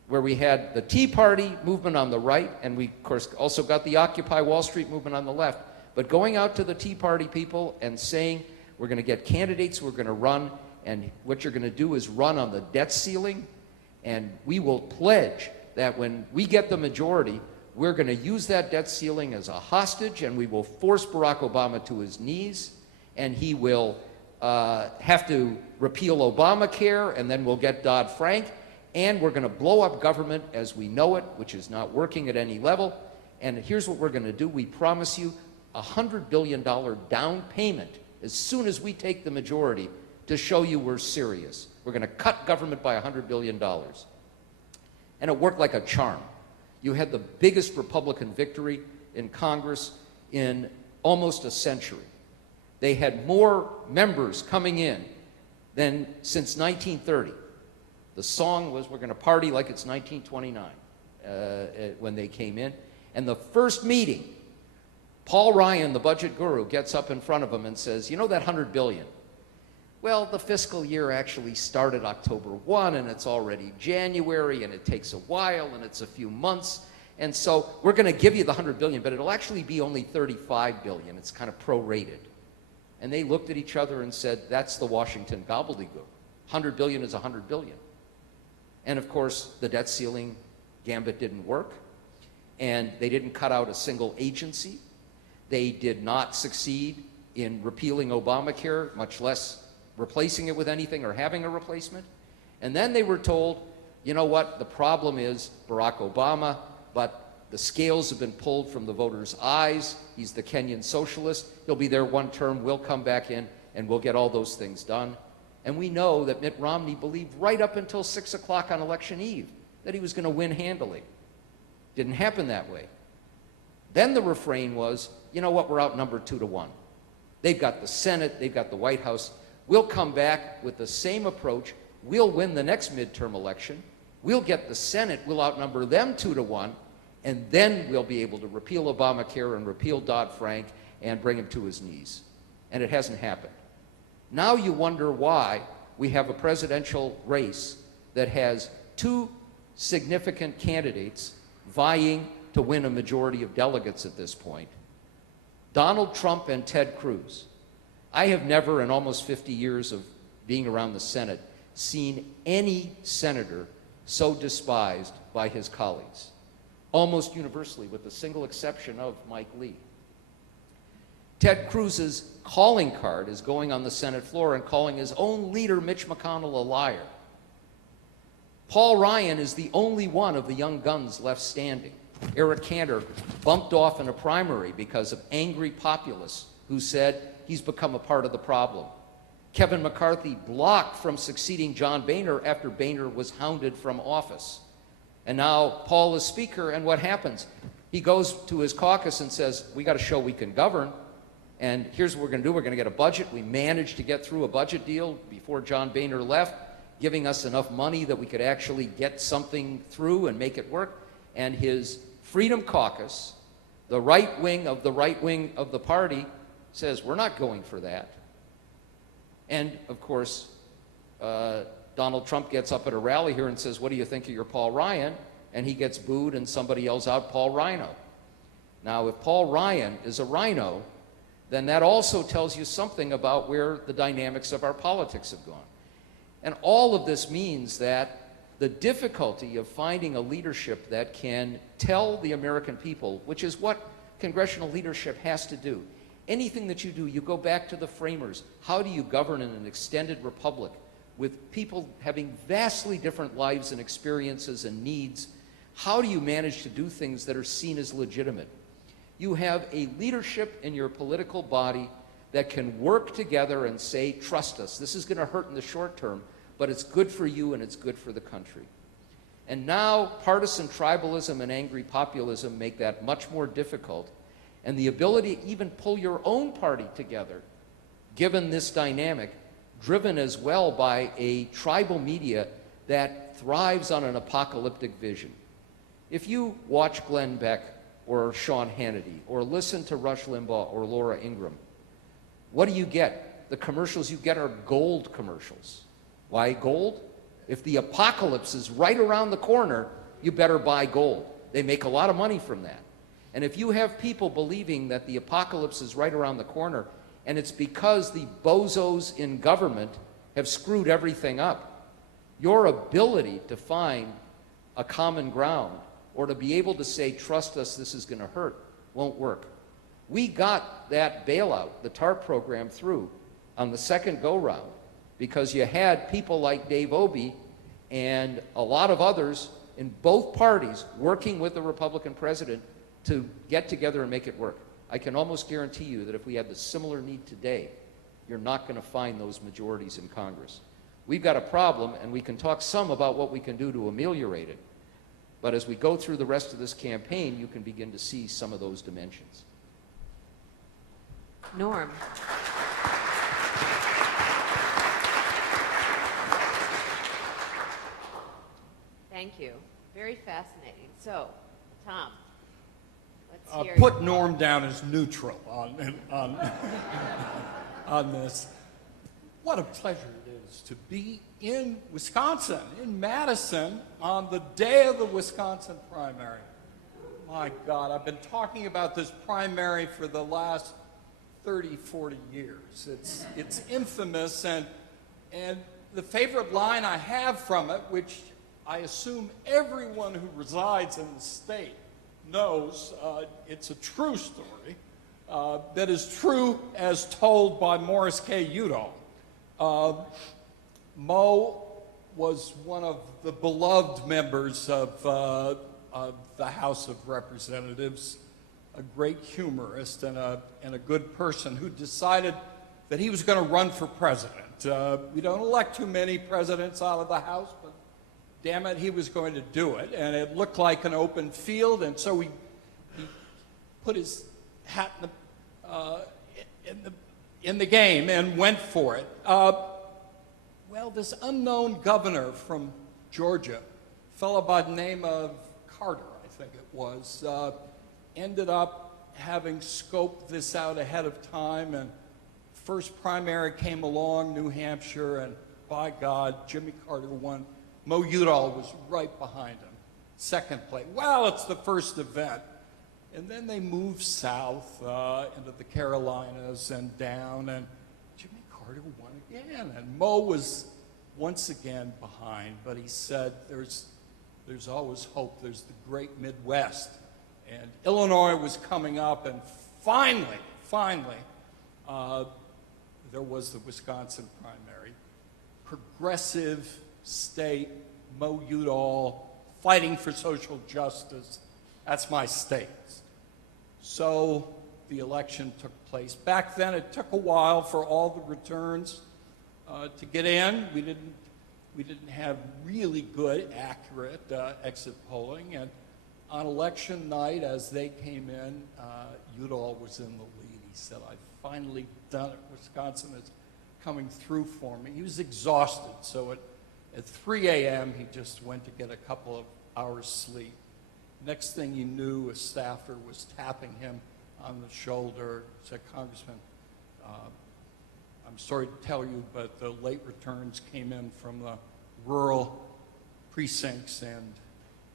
where we had the Tea Party movement on the right, and we, of course, also got the Occupy Wall Street movement on the left, but going out to the Tea Party people and saying, we're going to get candidates, we're going to run, and what you're going to do is run on the debt ceiling, and we will pledge that when we get the majority, we're going to use that debt ceiling as a hostage, and we will force Barack Obama to his knees, and he will have to repeal Obamacare, and then we'll get Dodd-Frank, and we're going to blow up government as we know it, which is not working at any level. And here's what we're going to do. We promise you a $100 billion down payment as soon as we take the majority to show you we're serious. We're going to cut government by $100 billion. And it worked like a charm. You had the biggest Republican victory in Congress in almost a century. They had more members coming in than since 1930. The song was, we're going to party like it's 1929 when they came in. And the first meeting, Paul Ryan, the budget guru, gets up in front of them and says, you know that $100 billion? Well, the fiscal year actually started October 1, and it's already January, and it takes a while, and it's a few months, And so we're going to give you the $100 billion, but it'll actually be only $35 billion. It's kind of prorated. And they looked at each other and said, that's the Washington gobbledygook. $100 billion is $100 billion. And of course, the debt ceiling gambit didn't work. And they didn't cut out a single agency. They did not succeed in repealing Obamacare, much less replacing it with anything or having a replacement. And then they were told, you know what, the problem is Barack Obama, but the scales have been pulled from the voters' eyes. He's the Kenyan socialist. He'll be there one term. We'll come back in and we'll get all those things done. And we know that Mitt Romney believed right up until 6 o'clock on election eve that he was going to win handily. Didn't happen that way. Then the refrain was, you know what, we're outnumbered 2-1. They've got the Senate, they've got the White House. We'll come back with the same approach. We'll win the next midterm election. We'll get the Senate, we'll outnumber them 2-1, and then we'll be able to repeal Obamacare and repeal Dodd-Frank and bring him to his knees. And it hasn't happened. Now you wonder why we have a presidential race that has 2 significant candidates vying to win a majority of delegates at this point. Donald Trump and Ted Cruz. I have never, in almost 50 years of being around the Senate, seen any senator so despised by his colleagues, almost universally, with the single exception of Mike Lee. Ted Cruz's calling card is going on the Senate floor and calling his own leader, Mitch McConnell, a liar. Paul Ryan is the only one of the young guns left standing. Eric Cantor bumped off in a primary because of angry populists who said he's become a part of the problem. Kevin McCarthy blocked from succeeding John Boehner after Boehner was hounded from office. And now Paul is Speaker, and what happens? He goes to his caucus and says, we got to show we can govern, and here's what we're going to do. We're going to get a budget. We managed to get through a budget deal before John Boehner left, giving us enough money that we could actually get something through and make it work. And his Freedom Caucus, the right wing of the party, says, we're not going for that. And, of course, Donald Trump gets up at a rally here and says, what do you think of your Paul Ryan? And he gets booed and somebody yells out, Paul Rhino. Now, if Paul Ryan is a rhino, then that also tells you something about where the dynamics of our politics have gone. And all of this means that the difficulty of finding a leadership that can tell the American people, which is what congressional leadership has to do. Anything that you do, you go back to the framers. How do you govern in an extended republic with people having vastly different lives and experiences and needs? How do you manage to do things that are seen as legitimate? You have a leadership in your political body that can work together and say, trust us, this is going to hurt in the short term, but it's good for you and it's good for the country. And now partisan tribalism and angry populism make that much more difficult. And the ability to even pull your own party together, given this dynamic, driven as well by a tribal media that thrives on an apocalyptic vision. If you watch Glenn Beck or Sean Hannity or listen to Rush Limbaugh or Laura Ingraham, what do you get? The commercials you get are gold commercials. Why gold? If the apocalypse is right around the corner, you better buy gold. They make a lot of money from that. And if you have people believing that the apocalypse is right around the corner, and it's because the bozos in government have screwed everything up, your ability to find a common ground or to be able to say, trust us, this is going to hurt, won't work. We got that bailout, the TARP program, through on the second go-round because you had people like Dave Obey and a lot of others in both parties working with the Republican president to get together and make it work. I can almost guarantee you that if we had the similar need today, you're not going to find those majorities in Congress. We've got a problem, and we can talk some about what we can do to ameliorate it. But as we go through the rest of this campaign, you can begin to see some of those dimensions. Norm. Thank you. Very fascinating. So, Tom, let's hear Put Norm down as neutral on this. What a pleasure it is to be in Wisconsin, in Madison, on the day of the Wisconsin primary. My God, I've been talking about this primary for the last 30, 40 years. It's infamous, and the favorite line I have from it, which I assume everyone who resides in the state knows, it's a true story, that is true as told by Morris K. Udall. Mo was one of the beloved members of the House of Representatives, a great humorist and a good person who decided that he was going to run for president. We don't elect too many presidents out of the House, but damn it, he was going to do it. And it looked like an open field, and so he put his hat in the game and went for it. Well, this unknown governor from Georgia, a fellow by the name of Carter, I think it was, ended up having scoped this out ahead of time, and first primary came along, New Hampshire, and by God, Jimmy Carter won. Mo Udall was right behind him, second place. Well, it's the first event. And then they moved south into the Carolinas and down, and Jimmy Carter won again. And Mo was once again behind, but he said, there's always hope. There's the great Midwest. And Illinois was coming up, and finally, there was the Wisconsin primary. Progressive state, Mo Udall, fighting for social justice. That's my state. So the election took place. Back then, it took a while for all the returns to get in. We didn't have really good, accurate exit polling. And on election night, as they came in, Udall was in the lead. He said, "I've finally done it. Wisconsin is coming through for me." He was exhausted, so at 3 a.m., he just went to get a couple of hours sleep. Next thing you knew, a staffer was tapping him on the shoulder, said, "Congressman, I'm sorry to tell you, but the late returns came in from the rural precincts, and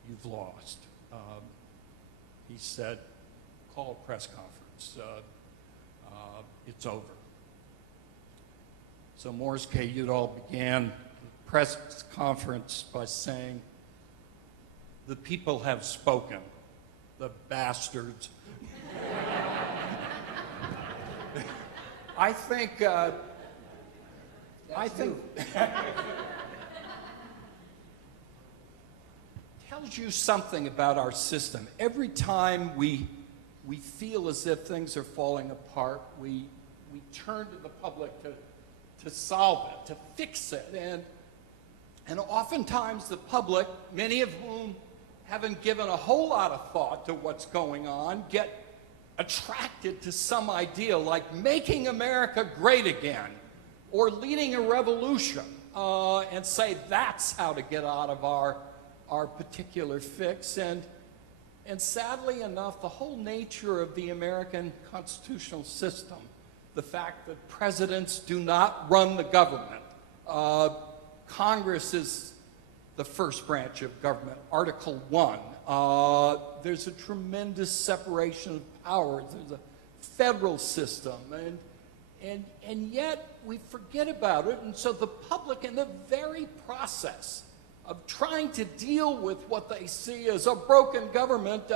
you've lost." He said, "Call a press conference. It's over." So Morris K. Udall began the press conference by saying, "The people have spoken, the bastards." I think tells you something about our system. Every time we feel as if things are falling apart, we turn to the public to solve it, to fix it. And oftentimes the public, many of whom haven't given a whole lot of thought to what's going on, get attracted to some idea like making America great again or leading a revolution and say that's how to get out of our particular fix. And sadly enough, the whole nature of the American constitutional system, the fact that presidents do not run the government, Congress is the first branch of government, Article 1. There's a tremendous separation of powers. There's a federal system, and yet we forget about it. And so the public, in the very process of trying to deal with what they see as a broken government,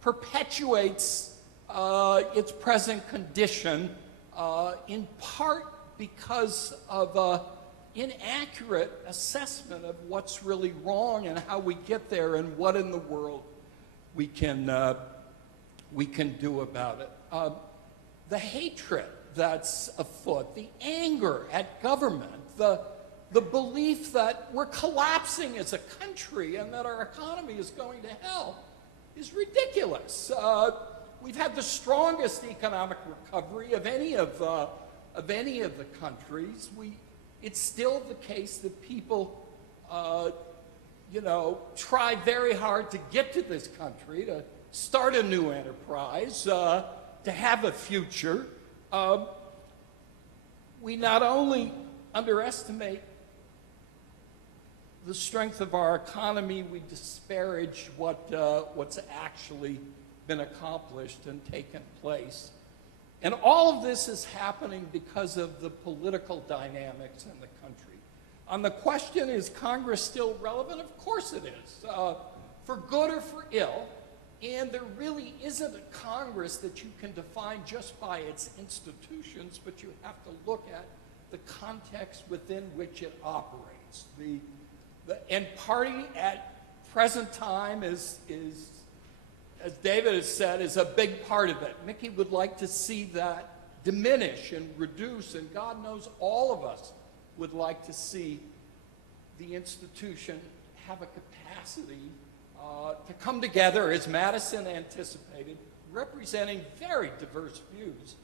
perpetuates its present condition, in part because of inaccurate assessment of what's really wrong and how we get there and what in the world we can do about it. The hatred that's afoot, the anger at government, the belief that we're collapsing as a country and that our economy is going to hell is ridiculous. We've had the strongest economic recovery of any of the countries. It's still the case that people, try very hard to get to this country, to start a new enterprise, to have a future. We not only underestimate the strength of our economy, we disparage what's actually been accomplished and taken place. And all of this is happening because of the political dynamics in the country. On the question, is Congress still relevant? Of course it is, for good or for ill. And there really isn't a Congress that you can define just by its institutions, but you have to look at the context within which it operates. And party at present time is, as David has said, is a big part of it. Mickey would like to see that diminish and reduce, and God knows all of us would like to see the institution have a capacity to come together, as Madison anticipated, representing very diverse views,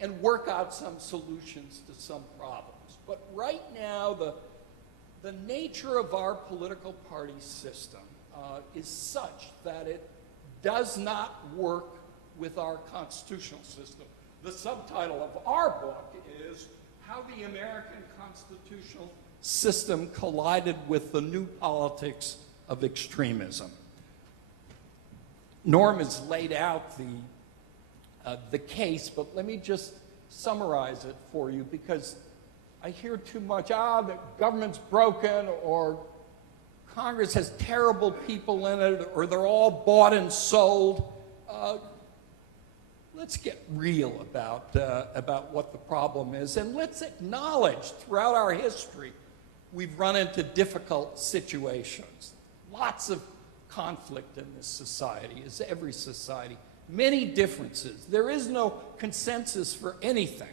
and work out some solutions to some problems. But right now, the nature of our political party system is such that it does not work with our constitutional system. The subtitle of our book is How the American Constitutional System Collided with the New Politics of Extremism. Norm has laid out the case, but let me just summarize it for you, because I hear too much, the government's broken, or Congress has terrible people in it, or they're all bought and sold. Let's get real about what the problem is, and let's acknowledge throughout our history we've run into difficult situations. Lots of conflict in this society, as every society. Many differences. There is no consensus for anything.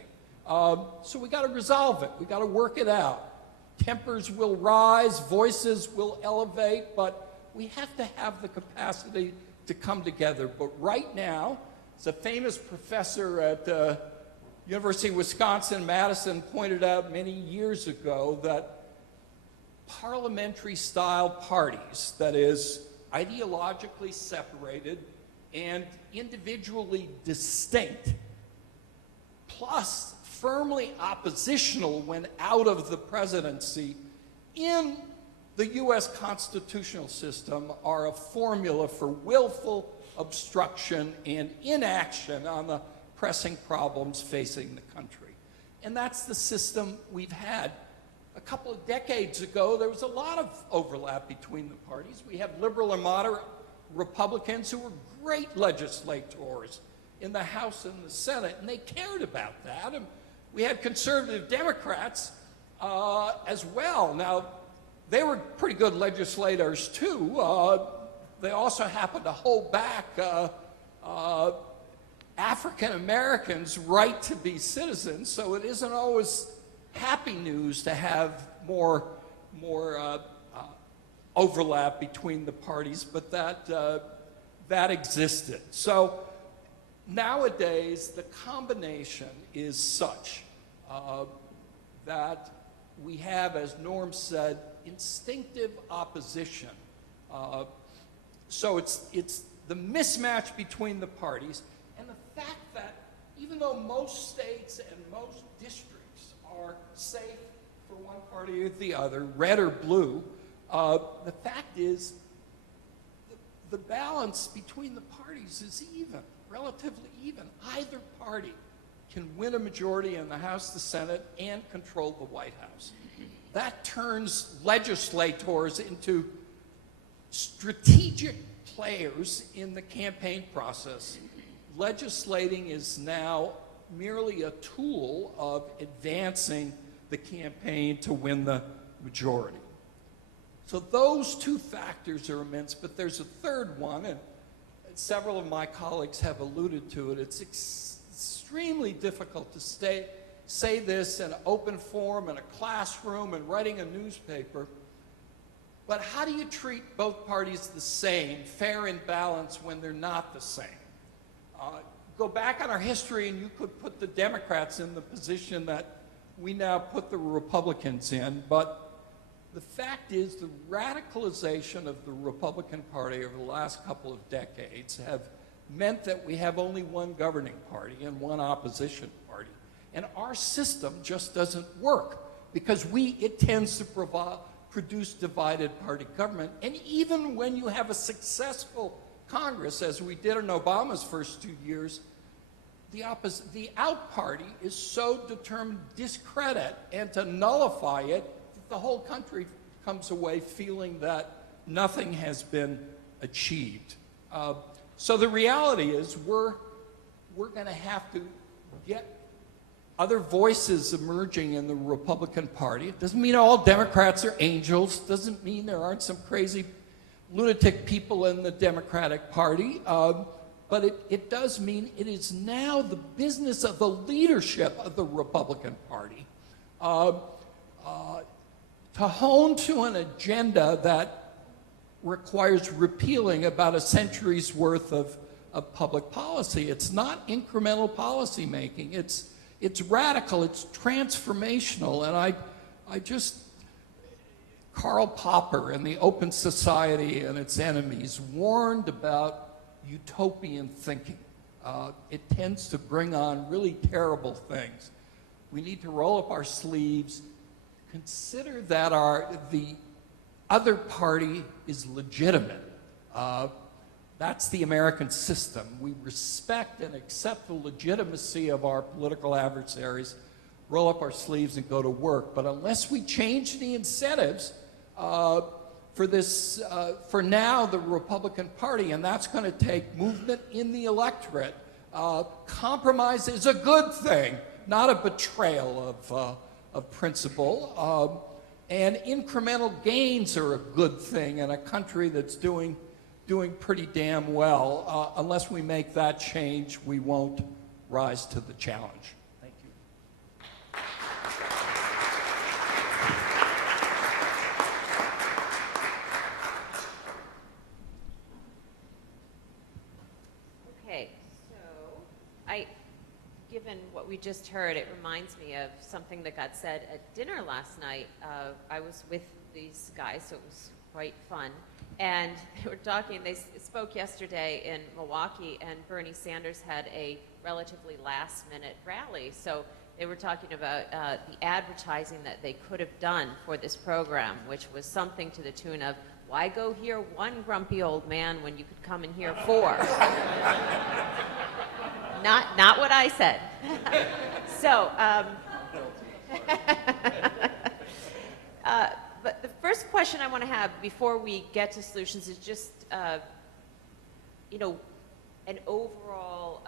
So we got to resolve it. We got to work it out. Tempers will rise, voices will elevate, but we have to have the capacity to come together. But right now, as a famous professor at the University of Wisconsin-Madison pointed out many years ago, that parliamentary-style parties, that is, ideologically separated and individually distinct, plus firmly oppositional when out of the presidency, in the U.S. constitutional system, are a formula for willful obstruction and inaction on the pressing problems facing the country. And that's the system we've had. A couple of decades ago, there was a lot of overlap between the parties. We have liberal and moderate Republicans who were great legislators in the House and the Senate, and they cared about that. And we had conservative Democrats as well. Now, they were pretty good legislators, too. They also happened to hold back African Americans' right to be citizens, so it isn't always happy news to have more overlap between the parties, but that existed. So nowadays, the combination is such that we have, as Norm said, instinctive opposition. So it's the mismatch between the parties, and the fact that even though most states and most districts are safe for one party or the other, red or blue, the fact is the balance between the parties is even, relatively even. Either party can win a majority in the House, the Senate, and control the White House. That turns legislators into strategic players in the campaign process. Legislating is now merely a tool of advancing the campaign to win the majority. So those two factors are immense, but there's a third one, and several of my colleagues have alluded to it. It's extremely difficult to say this in an open forum, in a classroom, and writing a newspaper. But how do you treat both parties the same, fair and balanced, when they're not the same? Go back on our history, and you could put the Democrats in the position that we now put the Republicans in. But the fact is, the radicalization of the Republican Party over the last couple of decades have meant that we have only one governing party and one opposition party. And our system just doesn't work because it tends to produce divided party government. And even when you have a successful Congress, as we did in Obama's first 2 years, the out party is so determined to discredit and to nullify it that the whole country comes away feeling that nothing has been achieved. So the reality is we're going to have to get other voices emerging in the Republican Party. It doesn't mean all Democrats are angels. Doesn't mean there aren't some crazy lunatic people in the Democratic Party. But it does mean it is now the business of the leadership of the Republican Party to hone to an agenda that requires repealing about a century's worth of public policy. It's not incremental policy making. It's radical, it's transformational, and I just, Karl Popper and the Open Society and its enemies warned about utopian thinking. It tends to bring on really terrible things. We need to roll up our sleeves, consider that the other party is legitimate. That's the American system. We respect and accept the legitimacy of our political adversaries, roll up our sleeves and go to work. But unless we change the incentives for this, for now, the Republican Party, and that's going to take movement in the electorate, compromise is a good thing, not a betrayal of principle. And incremental gains are a good thing in a country that's doing pretty damn well. Unless we make that change, we won't rise to the challenge. Thank you. Okay, so given what we just heard, it reminds me of something that got said at dinner last night. I was with these guys, so it was quite fun. And they were talking, they spoke yesterday in Milwaukee, and Bernie Sanders had a relatively last-minute rally. So they were talking about the advertising that they could have done for this program, which was something to the tune of, why go hear one grumpy old man when you could come and hear four? Not what I said. So, but the first question I want to have before we get to solutions is just, you know, an overall,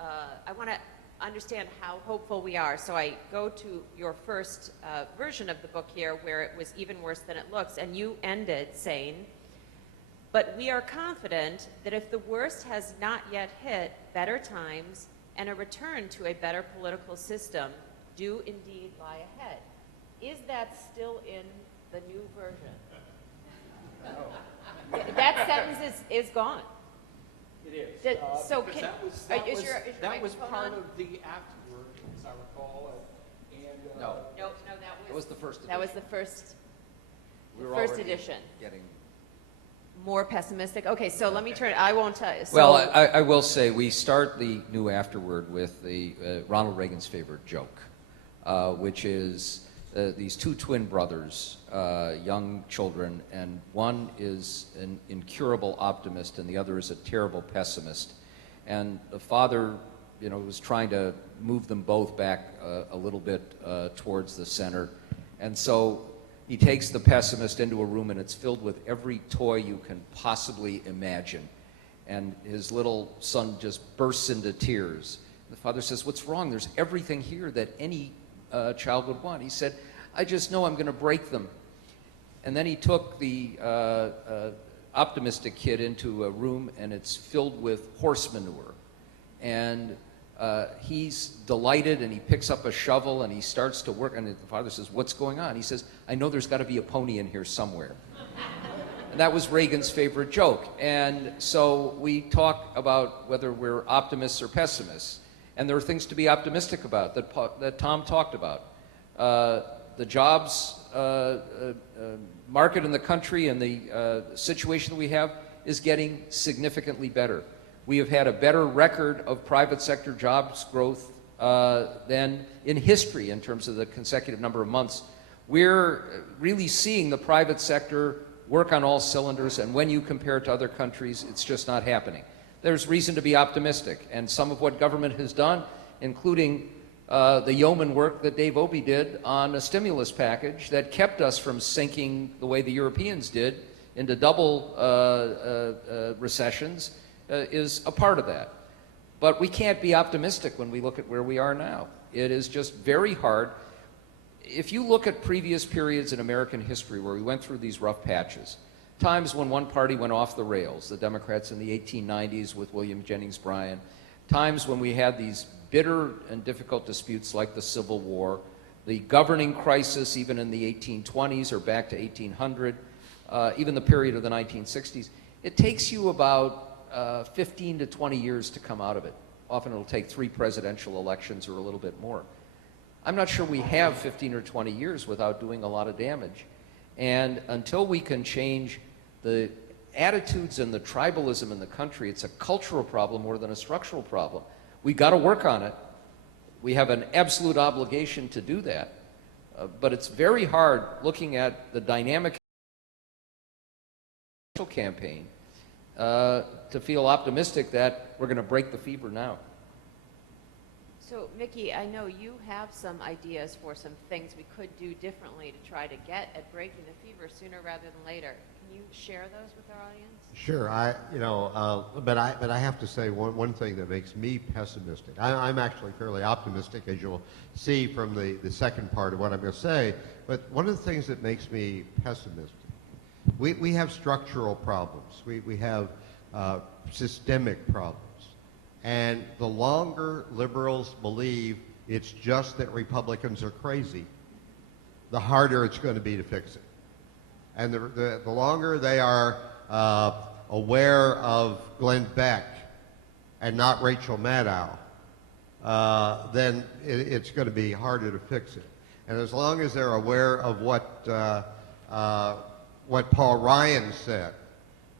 I want to understand how hopeful we are. So I go to your first version of the book here where it was even worse than it looks, and you ended saying, but we are confident that if the worst has not yet hit, better times and a return to a better political system do indeed lie ahead. Is that still in the new version? No. That sentence is gone. It is. So because can, that was part of the afterword, as I recall. And No. No, It was the first edition. that was the first We were first already edition. Getting... More pessimistic. Okay, so let me turn. I won't tell you. So, Well, I will say we start the new afterword with the Ronald Reagan's favorite joke, which is these two twin brothers, young children, and one is an incurable optimist and the other is a terrible pessimist. And the father, you know, was trying to move them both back a little bit towards the center. And so he takes the pessimist into a room and it's filled with every toy you can possibly imagine. And his little son just bursts into tears. The father says, "What's wrong? There's everything here that any child would want." He said, "I just know I'm going to break them." And then he took the optimistic kid into a room and it's filled with horse manure. And he's delighted and he picks up a shovel and he starts to work. And the father says, "What's going on?" He says, "I know there's got to be a pony in here somewhere." And that was Reagan's favorite joke. And so we talk about whether we're optimists or pessimists. And there are things to be optimistic about that Tom talked about. The jobs market in the country and the situation that we have is getting significantly better. We have had a better record of private sector jobs growth than in history in terms of the consecutive number of months We're really seeing the private sector work on all cylinders, and when you compare it to other countries, it's just not happening. There's reason to be optimistic, and some of what government has done, including the yeoman work that Dave Obey did on a stimulus package that kept us from sinking the way the Europeans did into double recessions, is a part of that. But we can't be optimistic when we look at where we are now. It is just very hard. If you look at previous periods in American history where we went through these rough patches, times when one party went off the rails, the Democrats in the 1890s with William Jennings Bryan, times when we had these bitter and difficult disputes like the Civil War, the governing crisis even in the 1820s or back to 1800, even the period of the 1960s, it takes you about 15 to 20 years to come out of it. Often it'll take 3 presidential elections or a little bit more. I'm not sure we have 15 or 20 years without doing a lot of damage. And until we can change the attitudes and the tribalism in the country, it's a cultural problem more than a structural problem. We got to work on it. We have an absolute obligation to do that. But it's very hard looking at the dynamic campaign to feel optimistic that we're going to break the fever now. So, Mickey, I know you have some ideas for some things we could do differently to try to get at breaking the fever sooner rather than later. Can you share those with our audience? Sure. But I have to say one thing that makes me pessimistic. I'm actually fairly optimistic, as you'll see from the second part of what I'm going to say. But one of the things that makes me pessimistic, we have structural problems. We have systemic problems. And the longer liberals believe it's just that Republicans are crazy, the harder it's going to be to fix it. And the longer they are aware of Glenn Beck and not Rachel Maddow, then it's going to be harder to fix it. And as long as they're aware of what Paul Ryan said,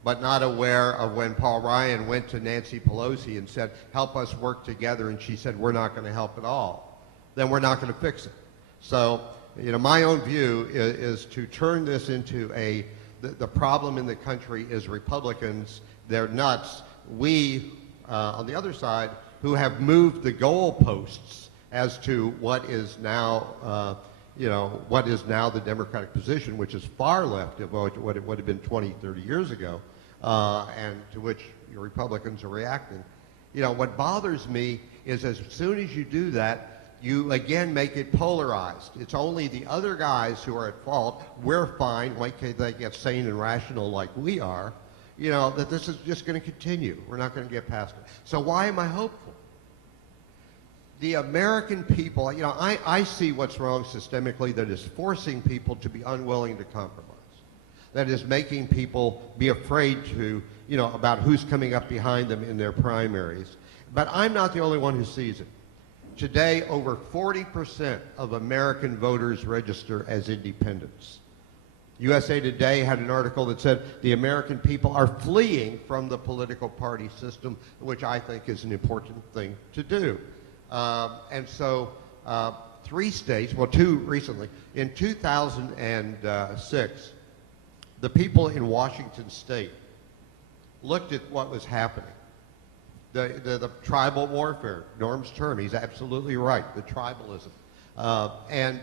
but not aware of when Paul Ryan went to Nancy Pelosi and said, help us work together, and she said, we're not going to help at all, then we're not going to fix it. So, my own view is to turn this into the problem in the country is Republicans, they're nuts. We, on the other side, who have moved the goalposts as to what is now the Democratic position, which is far left of what it would have been 20, 30 years ago, and to which Republicans are reacting. What bothers me is as soon as you do that, you again make it polarized. It's only the other guys who are at fault. We're fine. Why can't they get sane and rational like we are? That this is just going to continue. We're not going to get past it. So why am I hopeful? The American people, I see what's wrong systemically that is forcing people to be unwilling to compromise. That is making people be afraid to, about who's coming up behind them in their primaries. But I'm not the only one who sees it. Today, over 40% of American voters register as independents. USA Today had an article that said the American people are fleeing from the political party system, which I think is an important thing to do. And so 3 states, well, 2 recently, in 2006, the people in Washington state looked at what was happening. The tribal warfare, Norm's term, he's absolutely right, the tribalism. And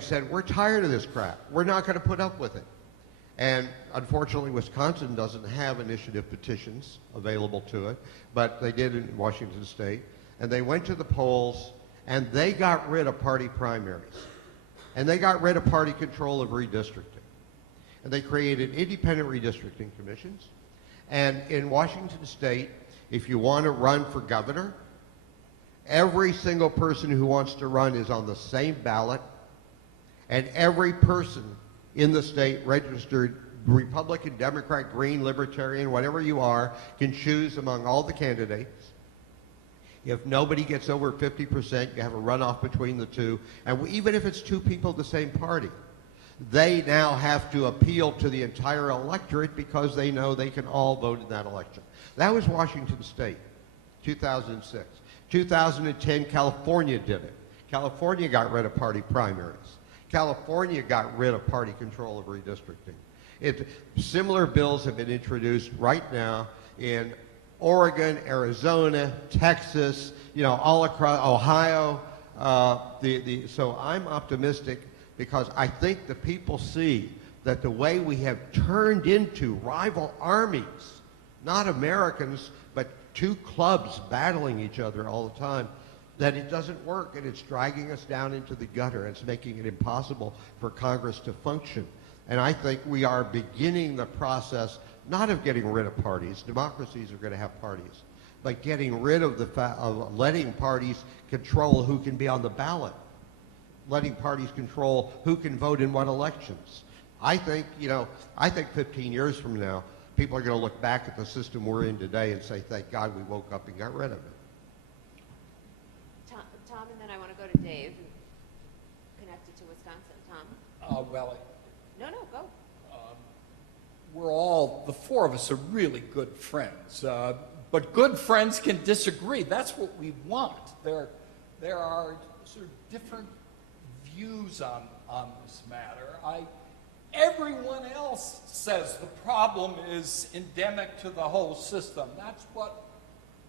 said, we're tired of this crap. We're not going to put up with it. And unfortunately, Wisconsin doesn't have initiative petitions available to it, but they did in Washington state. And they went to the polls, and they got rid of party primaries. And they got rid of party control of redistricting. And they created independent redistricting commissions. And in Washington state, if you want to run for governor, every single person who wants to run is on the same ballot, and every person in the state registered Republican, Democrat, Green, Libertarian, whatever you are, can choose among all the candidates. If nobody gets over 50%, you have a runoff between the two. And even if it's 2 people of the same party, they now have to appeal to the entire electorate because they know they can all vote in that election. That was Washington State, 2006. 2010, California did it. California got rid of party primaries. California got rid of party control of redistricting. Similar bills have been introduced right now in Oregon, Arizona, Texas, all across Ohio. So I'm optimistic because I think the people see that the way we have turned into rival armies, not Americans, but two clubs battling each other all the time, that it doesn't work, and it's dragging us down into the gutter. It's making it impossible for Congress to function. And I think we are beginning the process, not of getting rid of parties. Democracies are going to have parties. But getting rid of of letting parties control who can be on the ballot. Letting parties control who can vote in what elections. I think 15 years from now, people are going to look back at the system we're in today and say, thank God we woke up and got rid of it. Tom, and then I want to go to Dave, connected to Wisconsin. Tom? No, go. The four of us are really good friends. But good friends can disagree. That's what we want. There are sort of different views on this matter. Everyone else says the problem is endemic to the whole system. That's what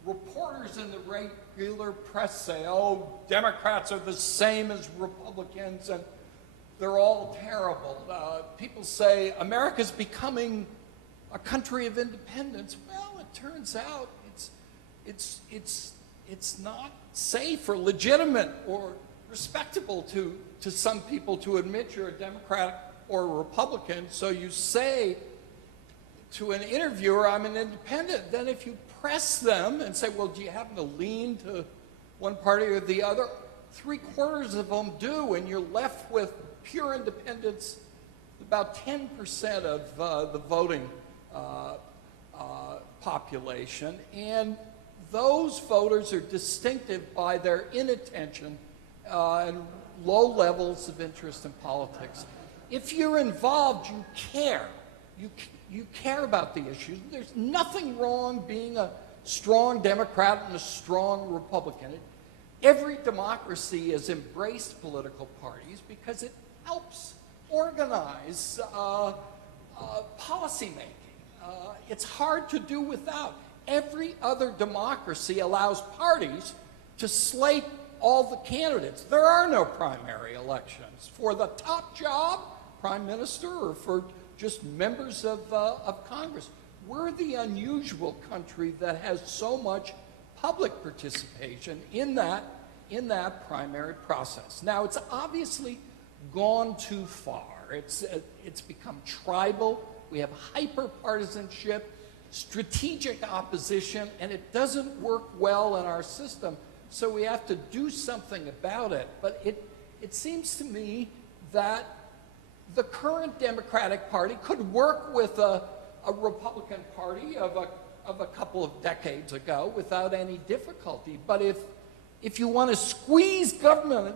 reporters in the regular press say. Oh, Democrats are the same as Republicans and they're all terrible. People say America's becoming a country of independence. Well, it turns out it's not safe or legitimate or respectable to some people to admit you're a Democrat or a Republican. So you say to an interviewer, I'm an independent. Then if you press them and say, well, do you happen to lean to one party or the other? 3/4 of them do, and you're left with pure independents, about 10% of the voting population. And those voters are distinctive by their inattention and low levels of interest in politics. If you're involved, you care. You care about the issues. There's nothing wrong being a strong Democrat and a strong Republican. Every democracy has embraced political parties because it helps organize policymaking. It's hard to do without. Every other democracy allows parties to slate all the candidates. There are no primary elections for the top job, prime minister, or for just members of Congress. We're the unusual country that has so much public participation in that primary process. Now, it's obviously gone too far. It's become tribal. We have hyper-partisanship, strategic opposition, and it doesn't work well in our system, so we have to do something about it. But it seems to me that the current Democratic Party could work with a Republican Party of a couple of decades ago without any difficulty. But if you want to squeeze government,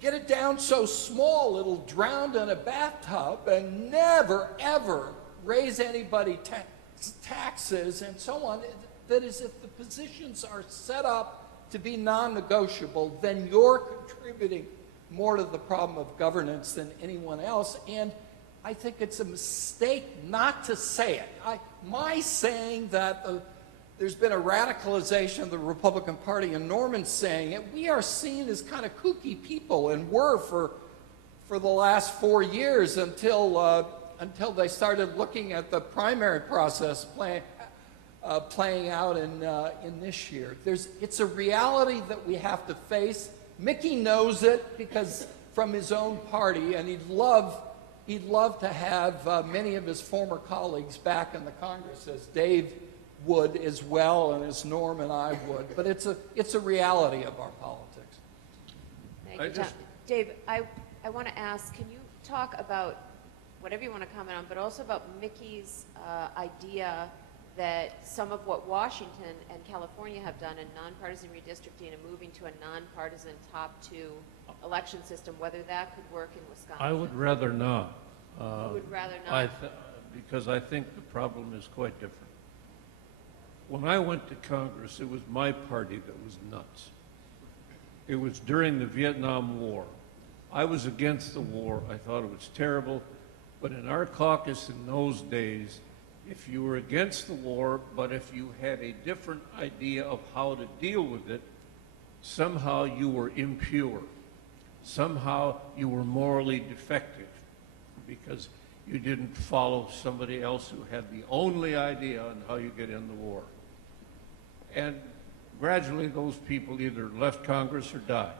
get it down so small it'll drown in a bathtub and never, ever raise anybody taxes and so on, that is, if the positions are set up to be non-negotiable, then you're contributing more to the problem of governance than anyone else. And I think it's a mistake not to say it. My saying that there's been a radicalization of the Republican Party, and Norman saying it, we are seen as kind of kooky people, and were for the last 4 years until they started looking at the primary process playing out in this year. It's a reality that we have to face. Mickey knows it because from his own party, and he'd love to have many of his former colleagues back in the Congress, as Dave would as well, and as Norm and I would. But it's a reality of our politics. Thank you, Tom. Dave, I want to ask, can you talk about whatever you want to comment on, but also about Mickey's idea that some of what Washington and California have done in nonpartisan redistricting and moving to a nonpartisan top two election system, whether that could work in Wisconsin? I would rather not. You would rather not? Because I think the problem is quite different. When I went to Congress, it was my party that was nuts. It was during the Vietnam War. I was against the war. I thought it was terrible. But in our caucus in those days, if you were against the war, but if you had a different idea of how to deal with it, somehow you were impure. Somehow you were morally defective because you didn't follow somebody else who had the only idea on how you get in the war. And gradually those people either left Congress or died.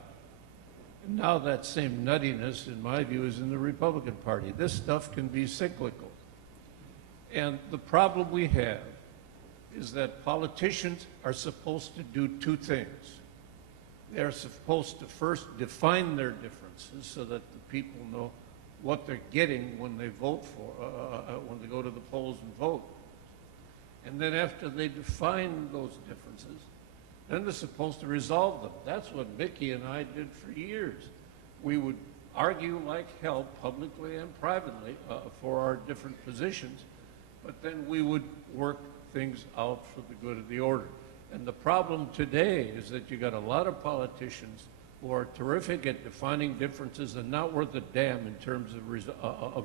And now that same nuttiness, in my view, is in the Republican Party. This stuff can be cyclical. And the problem we have is that politicians are supposed to do two things. They're supposed to first define their differences so that the people know what they're getting when they vote for, when they go to the polls and vote. And then after they define those differences, then they're supposed to resolve them. That's what Mickey and I did for years. We would argue like hell, publicly and privately, for our different positions, but then we would work things out for the good of the order. And the problem today is that you got a lot of politicians who are terrific at defining differences and not worth a damn in terms of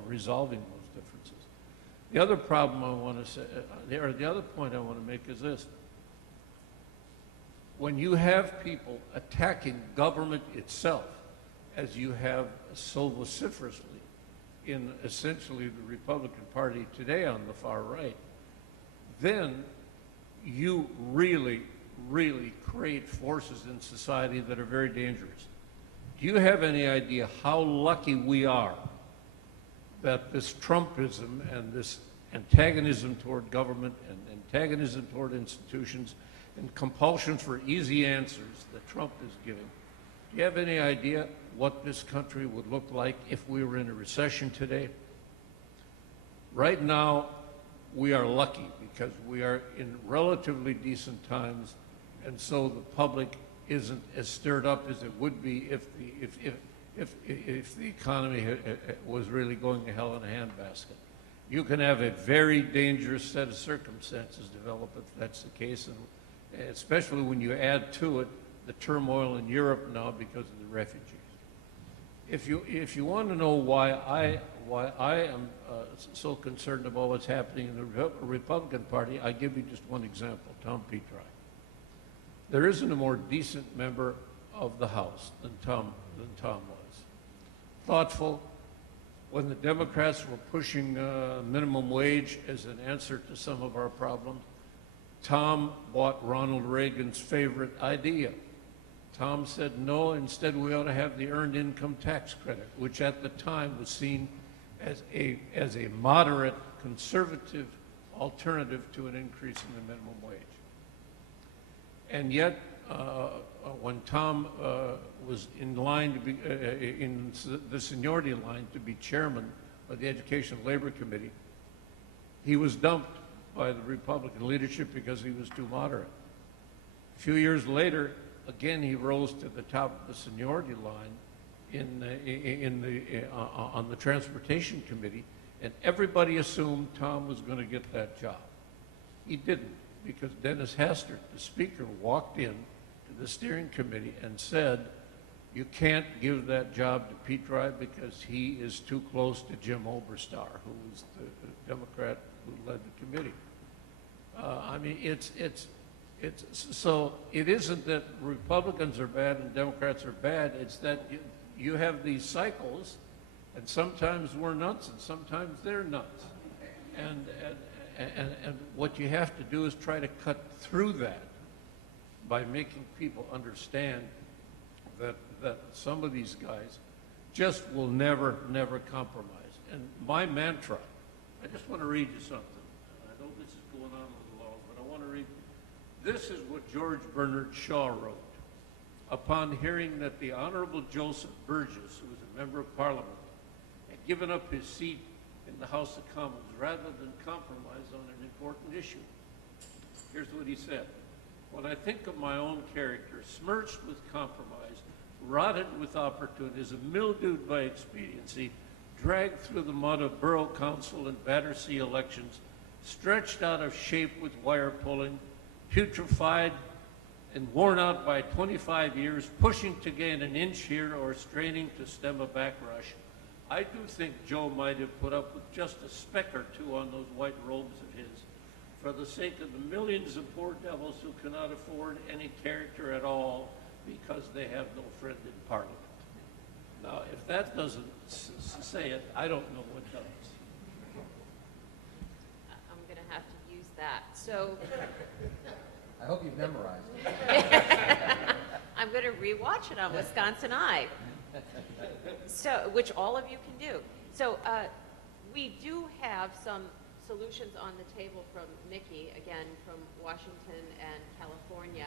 resolving those differences. The other problem I want to say, or the other point I want to make is this. When you have people attacking government itself, as you have so vociferously in essentially the Republican Party today on the far right, then you really, really create forces in society that are very dangerous. Do you have any idea how lucky we are that this Trumpism and this antagonism toward government and antagonism toward institutions and compulsion for easy answers that Trump is giving? Do you have any idea what this country would look like if we were in a recession today? Right now, we are lucky because we are in relatively decent times, and so the public isn't as stirred up as it would be if the economy was really going to hell in a handbasket. You can have a very dangerous set of circumstances develop if that's the case, and especially when you add to it the turmoil in Europe now because of the refugees. If you want to know why I am so concerned about what's happening in the Republican Party, I give you just one example, Tom Petri. There isn't a more decent member of the House than Tom was. Thoughtful. When the Democrats were pushing minimum wage as an answer to some of our problems, Tom bought Ronald Reagan's favorite idea. Tom said, no, instead we ought to have the earned income tax credit, which at the time was seen as a moderate, conservative alternative to an increase in the minimum wage. And yet, when Tom was in line to be, in the seniority line to be chairman of the Education and Labor Committee, he was dumped by the Republican leadership because he was too moderate. A few years later, again, he rose to the top of the seniority line on the Transportation Committee, and everybody assumed Tom was going to get that job. He didn't, because Dennis Hastert, the speaker, walked in to the steering committee and said, you can't give that job to Petri because he is too close to Jim Oberstar, who was the Democrat who led the committee. I mean, so it isn't that Republicans are bad and Democrats are bad. It's that you have these cycles, and sometimes we're nuts and sometimes they're nuts. And what you have to do is try to cut through that by making people understand that some of these guys just will never compromise. And my mantra, I just want to read you something. I know this is going on a little long, but I want to read. This is what George Bernard Shaw wrote. Upon hearing that the Honorable Joseph Burgess, who was a member of Parliament, had given up his seat in the House of Commons rather than compromise on an important issue. Here's what he said. When I think of my own character, smirched with compromise, rotted with opportunism, mildewed by expediency, dragged through the mud of borough council and Battersea elections, stretched out of shape with wire pulling, putrefied and worn out by 25 years, pushing to gain an inch here or straining to stem a backrush, I do think Joe might have put up with just a speck or two on those white robes of his for the sake of the millions of poor devils who cannot afford any character at all because they have no friend in Parliament. Now, if that doesn't say it, I don't know what does. I'm going to have to use that. So I hope you've memorized it. I'm going to rewatch it on Wisconsin Eye. So, which all of you can do. So we do have some solutions on the table from Mickey, again, from Washington and California.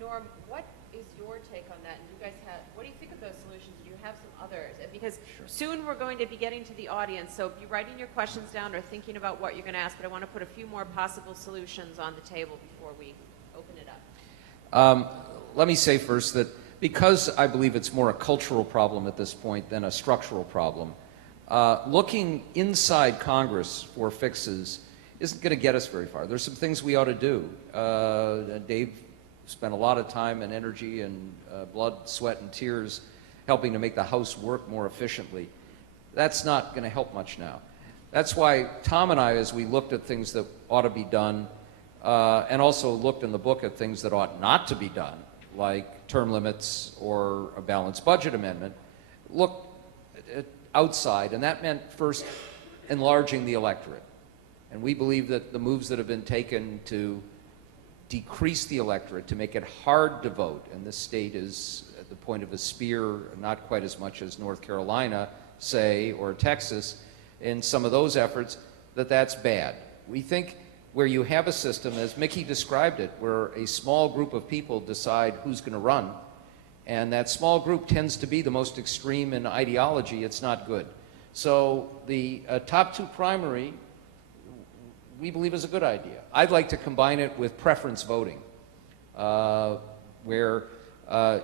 Norm, what is your take on that? And you guys have, what do you think of those solutions? Do you have some others? Because soon we're going to be getting to the audience, so be writing your questions down or thinking about what you're going to ask, but I want to put a few more possible solutions on the table before we open it up. Let me say first that because I believe it's more a cultural problem at this point than a structural problem, looking inside Congress for fixes isn't going to get us very far. There's some things we ought to do. Dave spent a lot of time and energy and blood, sweat, and tears helping to make the House work more efficiently. That's not going to help much now. That's why Tom and I, as we looked at things that ought to be done, and also looked in the book at things that ought not to be done, like term limits or a balanced budget amendment, looked at outside, and that meant first enlarging the electorate. And we believe that the moves that have been taken to decrease the electorate, to make it hard to vote, and this state is at the point of a spear, not quite as much as North Carolina, say, or Texas, in some of those efforts, that's bad. We think where you have a system, as Mickey described it, where a small group of people decide who's going to run, and that small group tends to be the most extreme in ideology, it's not good. So the top two primary, we believe is a good idea. I'd like to combine it with preference voting, where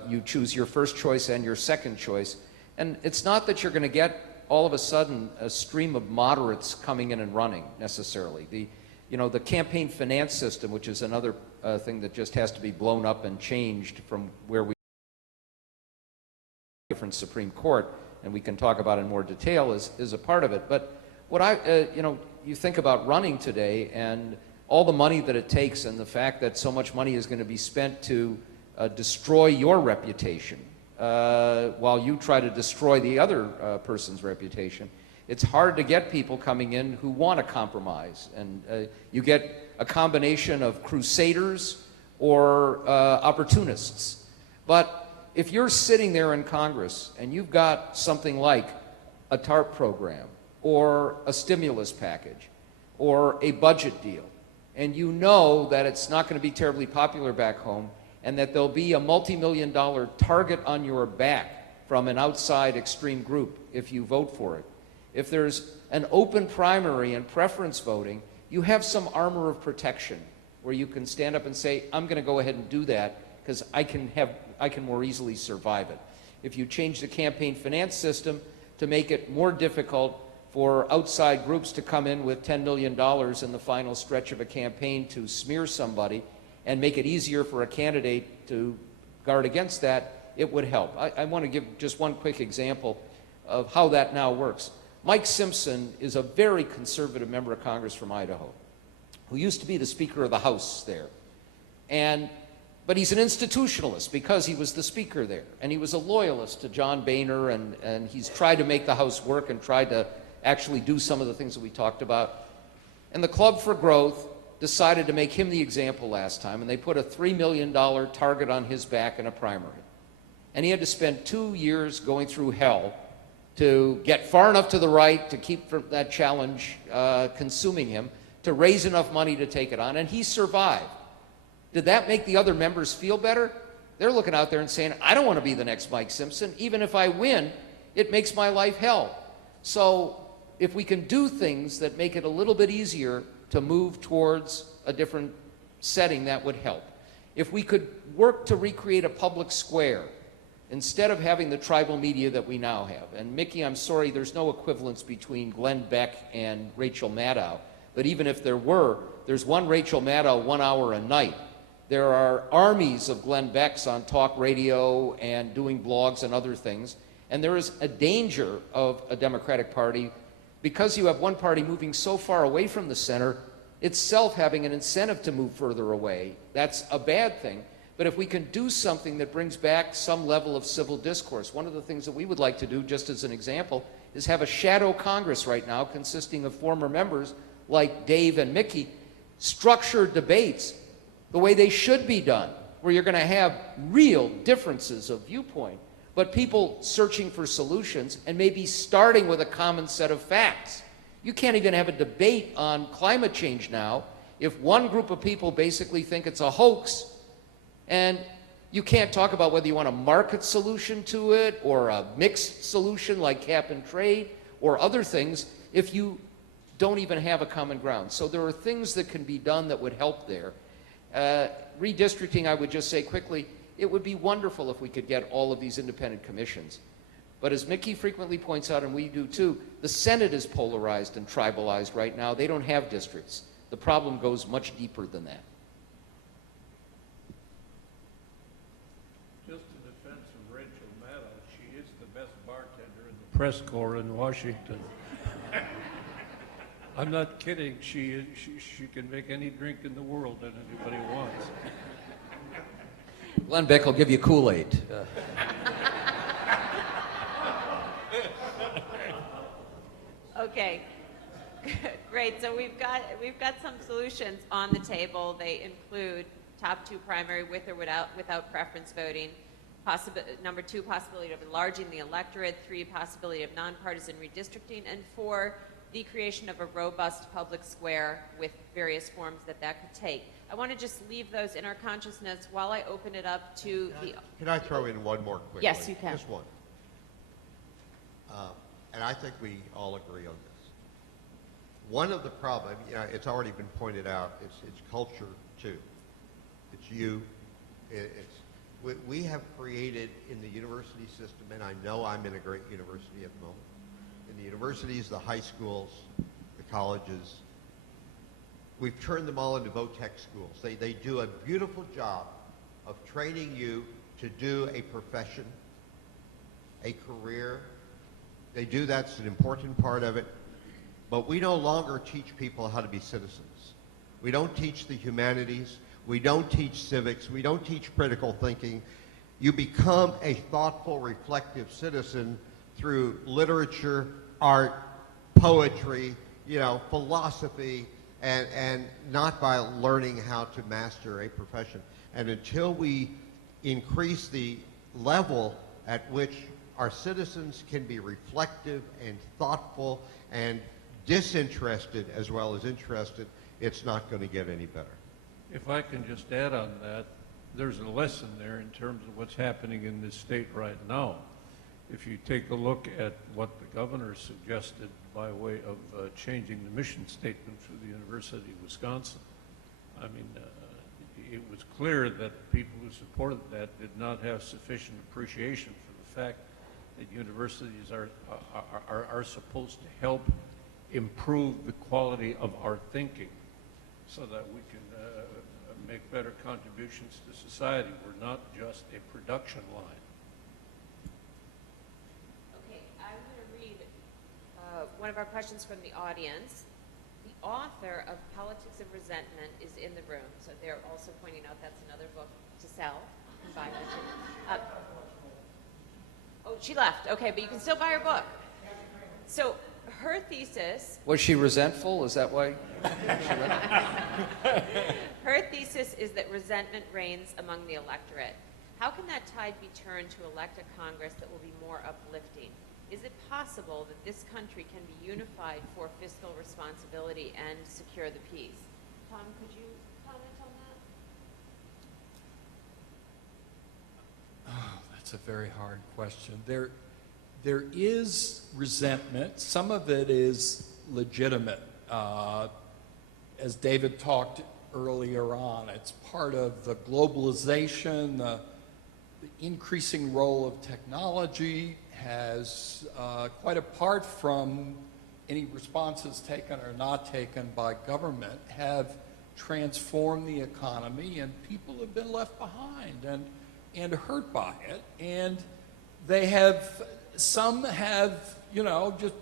you choose your first choice and your second choice. And it's not that you're going to get all of a sudden a stream of moderates coming in and running necessarily. The campaign finance system, which is another thing that just has to be blown up and changed from where we different Supreme Court, and we can talk about in more detail, is a part of it. But what you think about running today and all the money that it takes and the fact that so much money is going to be spent to destroy your reputation while you try to destroy the other person's reputation, it's hard to get people coming in who want to compromise. And you get a combination of crusaders or opportunists. But if you're sitting there in Congress and you've got something like a TARP program or a stimulus package or a budget deal, and you know that it's not going to be terribly popular back home and that there'll be a multi-million-dollar target on your back from an outside extreme group if you vote for it, if there's an open primary and preference voting, you have some armor of protection where you can stand up and say, I'm going to go ahead and do that because I can more easily survive it. If you change the campaign finance system to make it more difficult for outside groups to come in with $10 million in the final stretch of a campaign to smear somebody and make it easier for a candidate to guard against that, it would help. I want to give just one quick example of how that now works. Mike Simpson is a very conservative member of Congress from Idaho who used to be the Speaker of the House there. But he's an institutionalist because he was the Speaker there. And he was a loyalist to John Boehner, and he's tried to make the House work and tried to actually do some of the things that we talked about. And the Club for Growth decided to make him the example last time, and they put a $3 million target on his back in a primary. And he had to spend 2 years going through hell to get far enough to the right to keep that challenge consuming him, to raise enough money to take it on, and he survived. Did that make the other members feel better? They're looking out there and saying, I don't want to be the next Mike Simpson. Even if I win, it makes my life hell. So if we can do things that make it a little bit easier to move towards a different setting, that would help. If we could work to recreate a public square instead of having the tribal media that we now have. And Mickey, I'm sorry, there's no equivalence between Glenn Beck and Rachel Maddow. But even if there were, there's one Rachel Maddow 1 hour a night. There are armies of Glenn Becks on talk radio and doing blogs and other things. And there is a danger of a Democratic Party, because you have one party moving so far away from the center, itself having an incentive to move further away. That's a bad thing. But if we can do something that brings back some level of civil discourse, one of the things that we would like to do, just as an example, is have a shadow Congress right now consisting of former members like Dave and Mickey, structure debates the way they should be done, where you're going to have real differences of viewpoint, but people searching for solutions and maybe starting with a common set of facts. You can't even have a debate on climate change now if one group of people basically think it's a hoax, and you can't talk about whether you want a market solution to it or a mixed solution like cap and trade or other things if you don't even have a common ground. So there are things that can be done that would help there. Redistricting, I would just say quickly, it would be wonderful if we could get all of these independent commissions. But as Mickey frequently points out, and we do too, the Senate is polarized and tribalized right now. They don't have districts. The problem goes much deeper than that. Just in defense of Rachel Maddow, she is the best bartender in the press corps in Washington. I'm not kidding. She can make any drink in the world that anybody wants. Glenn Beck will give you Kool-Aid. Okay, great. So we've got some solutions on the table. They include top 2 primary with or without preference voting. Number 2, possibility of enlarging the electorate. 3, possibility of nonpartisan redistricting, and 4, the creation of a robust public square with various forms that could take. I want to just leave those in our consciousness while I open it up to Can I throw in one more quickly? Yes, you can. Just one. And I think we all agree on this. One of the problems, it's already been pointed out, it's culture too. It's you. We have created in the university system, and I know I'm in a great university at the moment, in the universities, the high schools, the colleges, we've turned them all into vo-tech schools. They do a beautiful job of training you to do a profession, a career. They do, that's an important part of it. But we no longer teach people how to be citizens. We don't teach the humanities. We don't teach civics. We don't teach critical thinking. You become a thoughtful, reflective citizen through literature, art, poetry, philosophy, and not by learning how to master a profession. And until we increase the level at which our citizens can be reflective and thoughtful and disinterested as well as interested, it's not going to get any better. If I can just add on that, there's a lesson there in terms of what's happening in this state right now. If you take a look at what the governor suggested by way of changing the mission statement for the University of Wisconsin, I mean, it was clear that people who supported that did not have sufficient appreciation for the fact that universities are supposed to help improve the quality of our thinking so that we can make better contributions to society. We're not just a production line. Okay, I'm going to read one of our questions from the audience. The author of Politics of Resentment is in the room, so they're also pointing out that's another book to sell. You can buy that too. Oh, she left. Okay, but you can still buy her book. So her thesis... Was she resentful? Is that why? Her thesis is that resentment reigns among the electorate. How can that tide be turned to elect a Congress that will be more uplifting? Is it possible that this country can be unified for fiscal responsibility and secure the peace? Tom, could you comment on that? Oh, that's a very hard question. There is resentment. Some of it is legitimate. As David talked earlier on, it's part of the globalization, the increasing role of technology has, quite apart from any responses taken or not taken by government, have transform the economy, and people have been left behind and hurt by it. And some have, just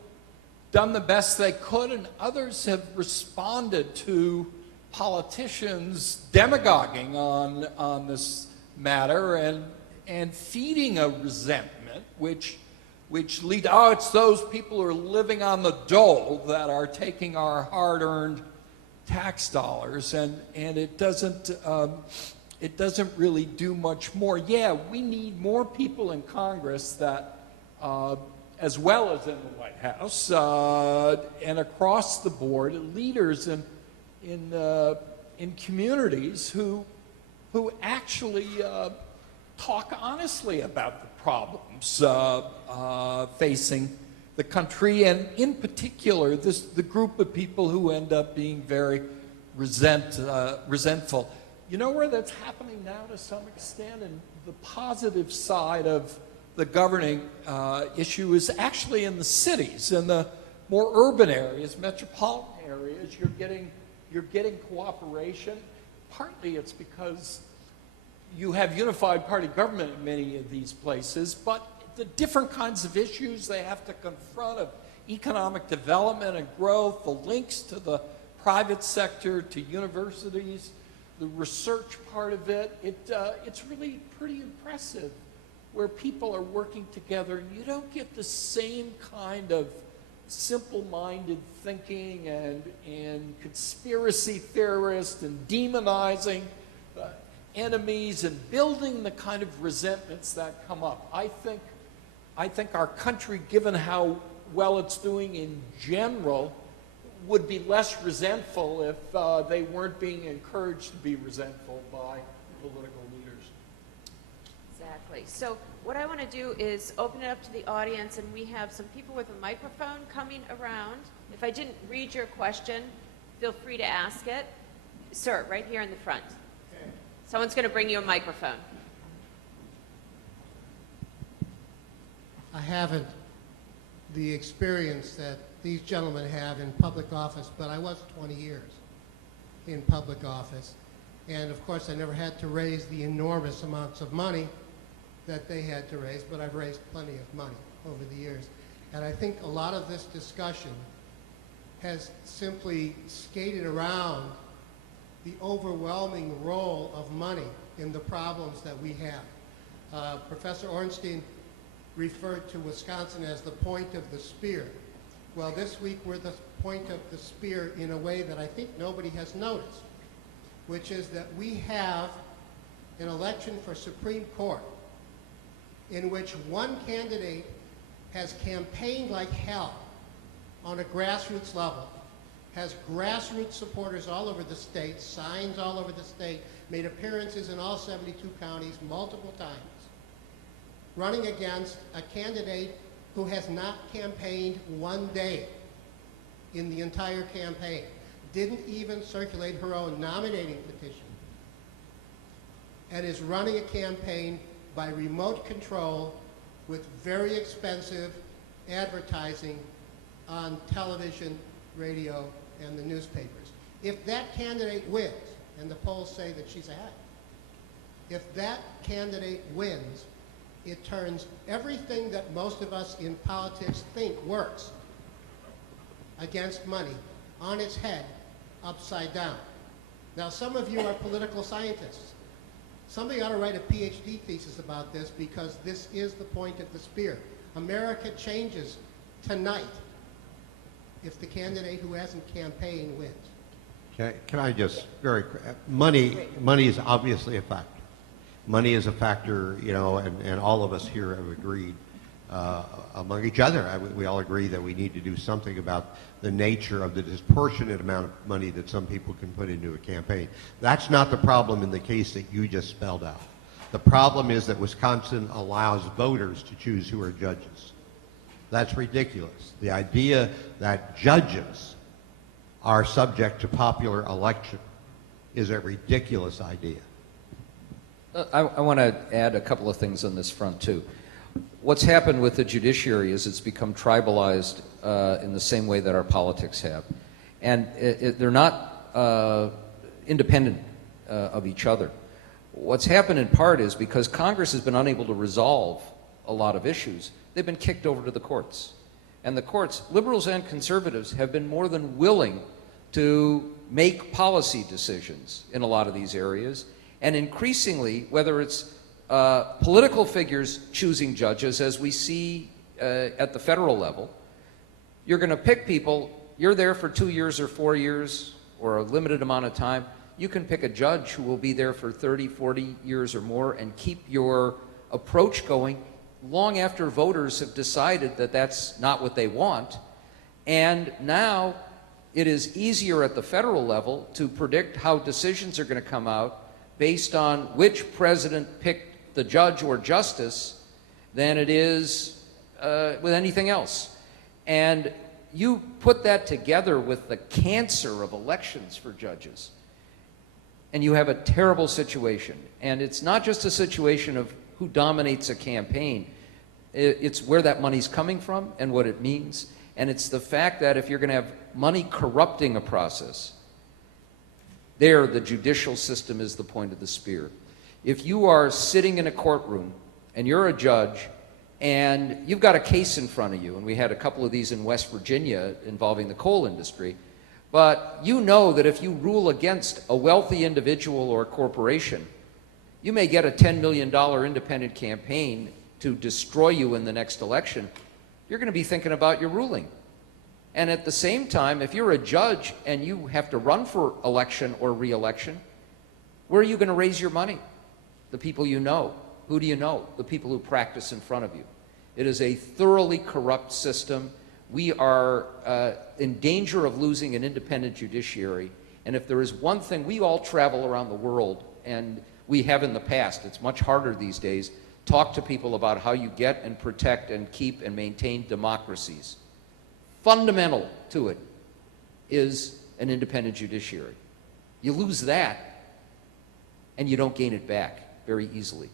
done the best they could, and others have responded to politicians demagoguing on this matter and feeding a resentment, which it's those people who are living on the dole that are taking our hard-earned tax dollars, and it doesn't really do much more. Yeah, we need more people in Congress that, as well as in the White House, and across the board, leaders in communities who actually talk honestly about the problems facing the country, and in particular, the group of people who end up being very resentful. You know where that's happening now to some extent? And the positive side of the governing issue is actually in the cities, in the more urban areas, metropolitan areas. You're getting cooperation. Partly it's because you have unified party government in many of these places, but the different kinds of issues they have to confront of economic development and growth, the links to the private sector, to universities, the research part of it, it's really pretty impressive where people are working together, and you don't get the same kind of simple-minded thinking and conspiracy theorists and demonizing enemies and building the kind of resentments that come up. I think our country, given how well it's doing in general, would be less resentful if they weren't being encouraged to be resentful by political leaders. Exactly. So what I want to do is open it up to the audience, and we have some people with a microphone coming around. If I didn't read your question, feel free to ask it. Sir, right here in the front. Okay. Someone's going to bring you a microphone. I haven't the experience that these gentlemen have in public office, but I was 20 years in public office. And of course, I never had to raise the enormous amounts of money that they had to raise, but I've raised plenty of money over the years. And I think a lot of this discussion has simply skated around the overwhelming role of money in the problems that we have. Professor Ornstein referred to Wisconsin as the point of the spear. Well, this week we're the point of the spear in a way that I think nobody has noticed, which is that we have an election for Supreme Court in which one candidate has campaigned like hell on a grassroots level, has grassroots supporters all over the state, signs all over the state, made appearances in all 72 counties multiple times, running against a candidate who has not campaigned one day in the entire campaign, didn't even circulate her own nominating petition, and is running a campaign by remote control with very expensive advertising on television, radio, and the newspapers. If that candidate wins, and the polls say that she's ahead, if that candidate wins, it turns everything that most of us in politics think works against money on its head, upside down. Now, some of you are political scientists. Somebody ought to write a PhD thesis about this, because this is the point of the spear. America changes tonight if the candidate who hasn't campaigned wins. Can I just money is obviously a factor. Money is a factor, and all of us here have agreed among each other. We all agree that we need to do something about the nature of the disproportionate amount of money that some people can put into a campaign. That's not the problem in the case that you just spelled out. The problem is that Wisconsin allows voters to choose who are judges. That's ridiculous. The idea that judges are subject to popular election is a ridiculous idea. I want to add a couple of things on this front, too. What's happened with the judiciary is it's become tribalized in the same way that our politics have. And they're not independent of each other. What's happened in part is because Congress has been unable to resolve a lot of issues, they've been kicked over to the courts. And the courts, liberals and conservatives, have been more than willing to make policy decisions in a lot of these areas. And increasingly, whether it's political figures choosing judges, as we see at the federal level, you're going to pick people, you're there for 2 years or 4 years or a limited amount of time. You can pick a judge who will be there for 30, 40 years or more and keep your approach going long after voters have decided that that's not what they want. And now it is easier at the federal level to predict how decisions are going to come out based on which president picked the judge or justice than it is with anything else. And you put that together with the cancer of elections for judges, and you have a terrible situation. And it's not just a situation of who dominates a campaign. It's where that money's coming from and what it means. And it's the fact that if you're going to have money corrupting a process, there the judicial system is the point of the spear. If you are sitting in a courtroom and you're a judge and you've got a case in front of you, and we had a couple of these in West Virginia involving the coal industry, but you know that if you rule against a wealthy individual or corporation, you may get a $10 million independent campaign to destroy you in the next election. You're going to be thinking about your ruling. And at the same time, if you're a judge and you have to run for election or re-election, where are you going to raise your money? The people you know. Who do you know? The people who practice in front of you. It is a thoroughly corrupt system. We are in danger of losing an independent judiciary. And if there is one thing, we all travel around the world, and we have in the past. It's much harder these days. Talk to people about how you get and protect and keep and maintain democracies. Fundamental to it is an independent judiciary. You lose that, and you don't gain it back very easily.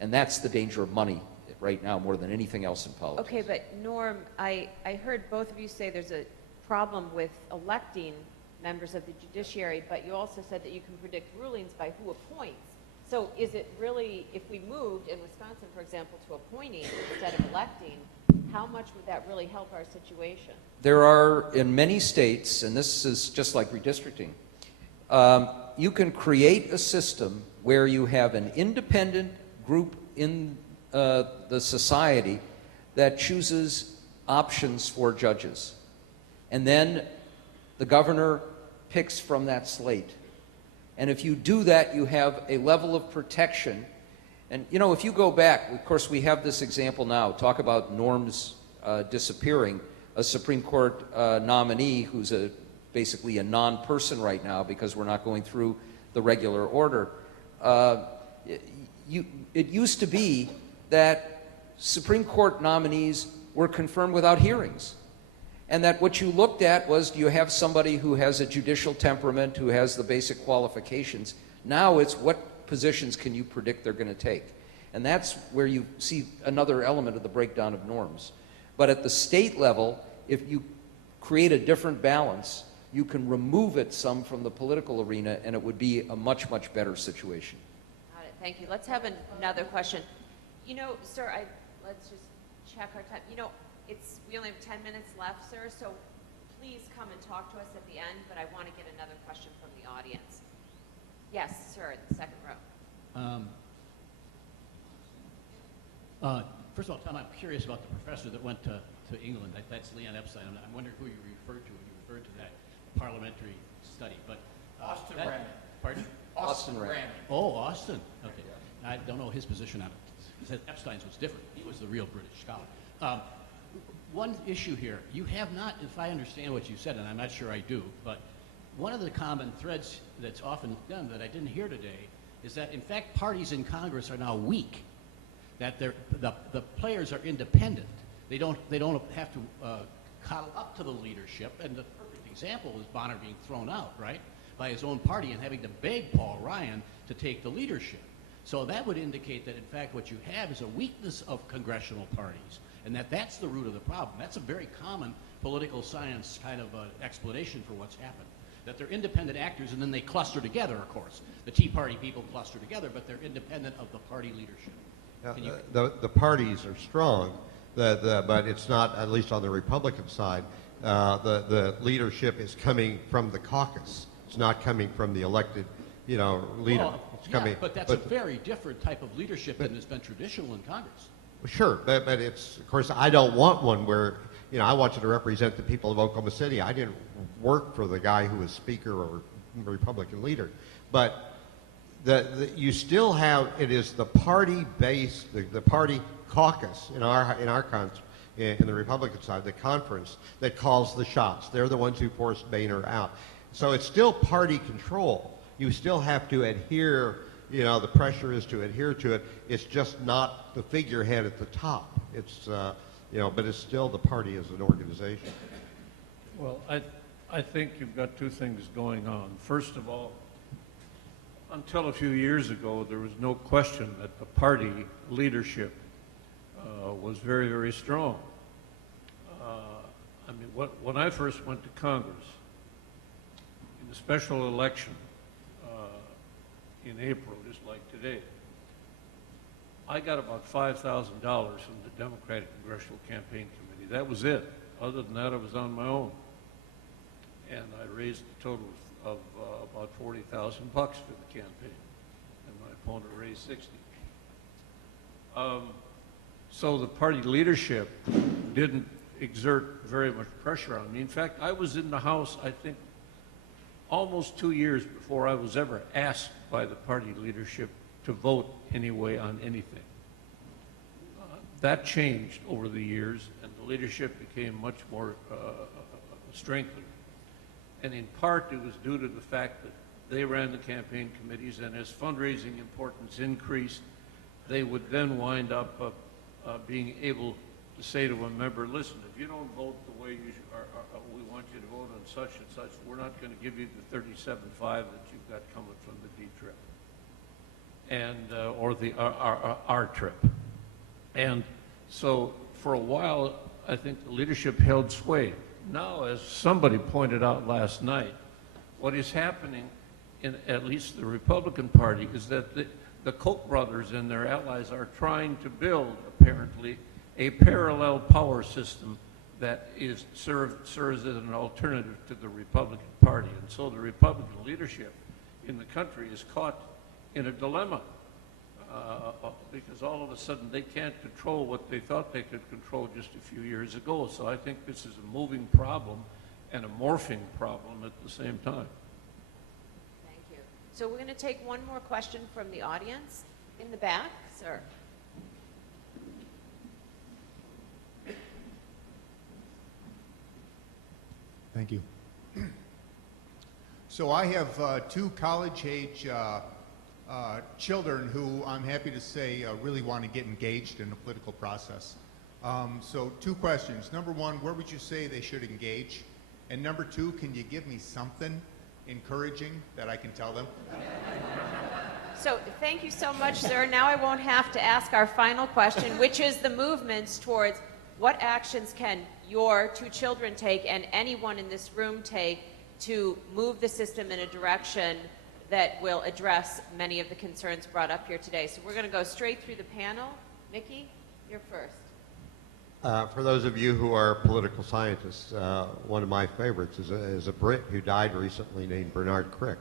And that's the danger of money right now more than anything else in politics. Okay, but Norm, I heard both of you say there's a problem with electing members of the judiciary, but you also said that you can predict rulings by who appoints. So is it really, if we moved in Wisconsin, for example, to appointing instead of electing, how much would that really help our situation? There are, in many states, and this is just like redistricting, you can create a system where you have an independent group in the society that chooses options for judges. And then the governor picks from that slate. And if you do that, you have a level of protection. And, you know, if you go back, of course, we have this example now. Talk about norms disappearing. A Supreme Court nominee who's basically a non-person right now because we're not going through the regular order. It used to be that Supreme Court nominees were confirmed without hearings. And that what you looked at was, do you have somebody who has a judicial temperament, who has the basic qualifications? Now it's what positions can you predict they're going to take? And that's where you see another element of the breakdown of norms. But at the state level, if you create a different balance, you can remove it some from the political arena, and it would be a much, much better situation. Got it. Thank you. Let's have another question. You know, sir, let's just check our time. You know, we only have 10 minutes left, sir, so please come and talk to us at the end, but I want to get another question from the audience. Yes, sir, in the second row. First of all, Tom, I'm curious about the professor that went to England. That's Leon Epstein. I'm wondering who you referred to when you referred to that parliamentary study. But Austin Rand. Pardon? Austin Rand. Oh, Austin. Okay. I don't know his position on it. He said Epstein's was different. He was the real British scholar. One issue here, you have not, if I understand what you said, and I'm not sure I do, but one of the common threads that's often done that I didn't hear today is that, in fact, parties in Congress are now weak, that the players are independent. They don't have to coddle up to the leadership, and the perfect example is Bonner being thrown out, right, by his own party and having to beg Paul Ryan to take the leadership. So that would indicate that, in fact, what you have is a weakness of congressional parties, and that's the root of the problem. That's a very common political science kind of explanation for what's happened. that they're independent actors and then they cluster together, of course. The Tea Party people cluster together, but they're independent of the party leadership. Can you- The parties are strong, but it's not, at least on the Republican side, the leadership is coming from the caucus. It's not coming from the elected, leader. Well, It's yeah, coming, but that's a very different type of leadership than has been traditional in Congress. Sure, but it's, of course, I don't want one where, I want you to represent the people of Oklahoma City. I didn't work for the guy who was Speaker or Republican leader. But you still have, it is the party base, the party caucus in the Republican side, the conference, that calls the shots. They're the ones who forced Boehner out. So it's still party control. You still have to adhere, the pressure is to adhere to it. It's just not the figurehead at the top. It's, but it's still the party as an organization. Well, I think you've got two things going on. First of all, until a few years ago, there was no question that the party leadership was very, very strong. When I first went to Congress, in the special election in April, just like today, I got about $5,000 from the Democratic Congressional Campaign Committee. That was it. Other than that, I was on my own. And I raised a total of about $40,000 for the campaign. And my opponent raised 60. So the party leadership didn't exert very much pressure on me. In fact, I was in the House, I think, almost 2 years before I was ever asked by the party leadership to vote anyway on anything. That changed over the years, and the leadership became much more strengthened. And in part, it was due to the fact that they ran the campaign committees, and as fundraising importance increased, they would then wind up being able to say to a member, listen, if you don't vote the way we want you to vote on such and such, we're not going to give you the $37.5 that you've got coming from the D trip, and or the R trip. And so for a while, I think the leadership held sway. Now, as somebody pointed out last night, what is happening in at least the Republican Party is that the Koch brothers and their allies are trying to build, apparently, a parallel power system that serves as an alternative to the Republican Party. And so the Republican leadership in the country is caught in a dilemma because all of a sudden they can't control what they thought they could control just a few years ago. So I think this is a moving problem and a morphing problem at the same time. Thank you. So we're going to take one more question from the audience. In the back, sir. Thank you. So I have two college-age children who I'm happy to say really want to get engaged in the political process. So two questions. Number one, where would you say they should engage? And number two, can you give me something encouraging that I can tell them? So thank you so much, sir. Now I won't have to ask our final question, which is the movements towards what actions can your two children take and anyone in this room take to move the system in a direction that will address many of the concerns brought up here today. So we're going to go straight through the panel. Nikki, you're first. For those of you who are political scientists, one of my favorites is a Brit who died recently named Bernard Crick,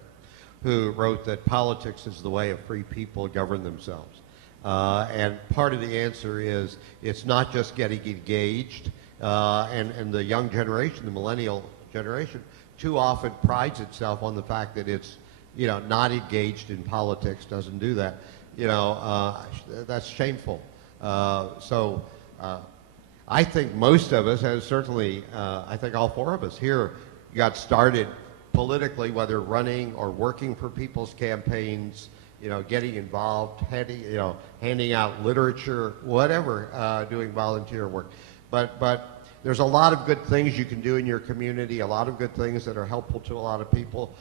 who wrote that politics is the way of free people govern themselves. And part of the answer is it's not just getting engaged, and the young generation, the millennial generation, too often prides itself on the fact that it's, not engaged in politics, doesn't do that. That's shameful. So I think most of us, and certainly I think all four of us here, got started politically, whether running or working for people's campaigns, getting involved, handing out literature, whatever, doing volunteer work. But there's a lot of good things you can do in your community, a lot of good things that are helpful to a lot of people.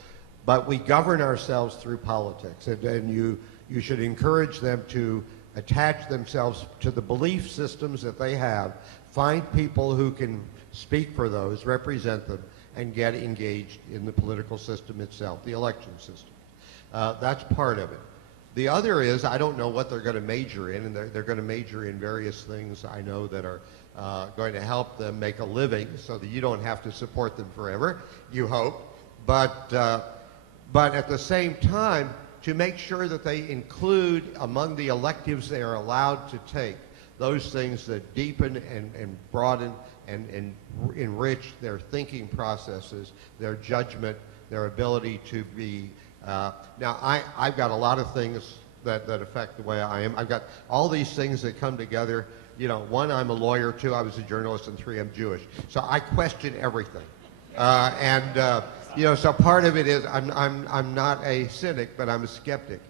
But we govern ourselves through politics, and you should encourage them to attach themselves to the belief systems that they have, find people who can speak for those, represent them, and get engaged in the political system itself, the election system. That's part of it. The other is, I don't know what they're going to major in, and they're going to major in various things I know that are going to help them make a living so that you don't have to support them forever, you hope. But at the same time, to make sure that they include among the electives they are allowed to take those things that deepen and broaden and enrich their thinking processes, their judgment, their ability to be. Now, I've got a lot of things that affect the way I am. I've got all these things that come together. You know, one, I'm a lawyer, two, I was a journalist, and three, I'm Jewish. So I question everything. You know, so part of it is I'm not a cynic, but I'm a skeptic,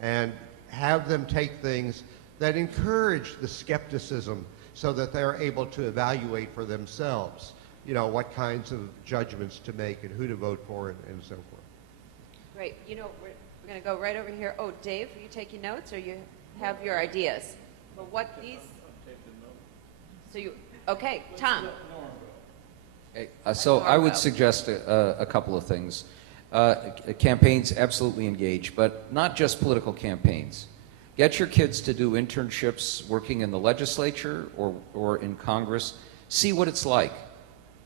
and have them take things that encourage the skepticism so that they're able to evaluate for themselves, you know, what kinds of judgments to make and who to vote for and so forth. Great. You know, we're going to go right over here. Oh, Dave, are you taking notes or you have your ideas? But what these... So you... Okay, Tom. So I would suggest a couple of things. Campaigns absolutely engage, but not just political campaigns. Get your kids to do internships working in the legislature or in Congress. See what it's like.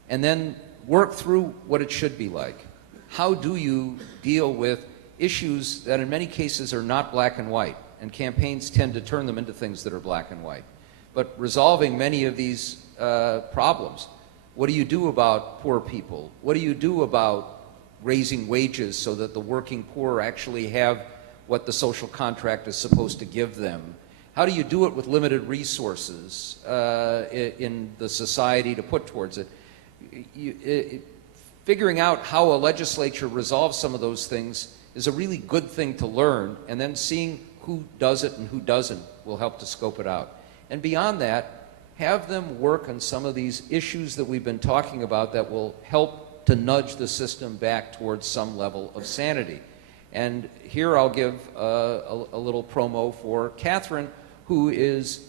And then work through what it should be like. How do you deal with issues that in many cases are not black and white? And campaigns tend to turn them into things that are black and white. But resolving many of these problems. What do you do about poor people? What do you do about raising wages so that the working poor actually have what the social contract is supposed to give them? How do you do it with limited resources in the society to put towards it? Figuring out how a legislature resolves some of those things is a really good thing to learn, and then seeing who does it and who doesn't will help to scope it out. And beyond that, have them work on some of these issues that we've been talking about that will help to nudge the system back towards some level of sanity. And here I'll give a little promo for Catherine, who is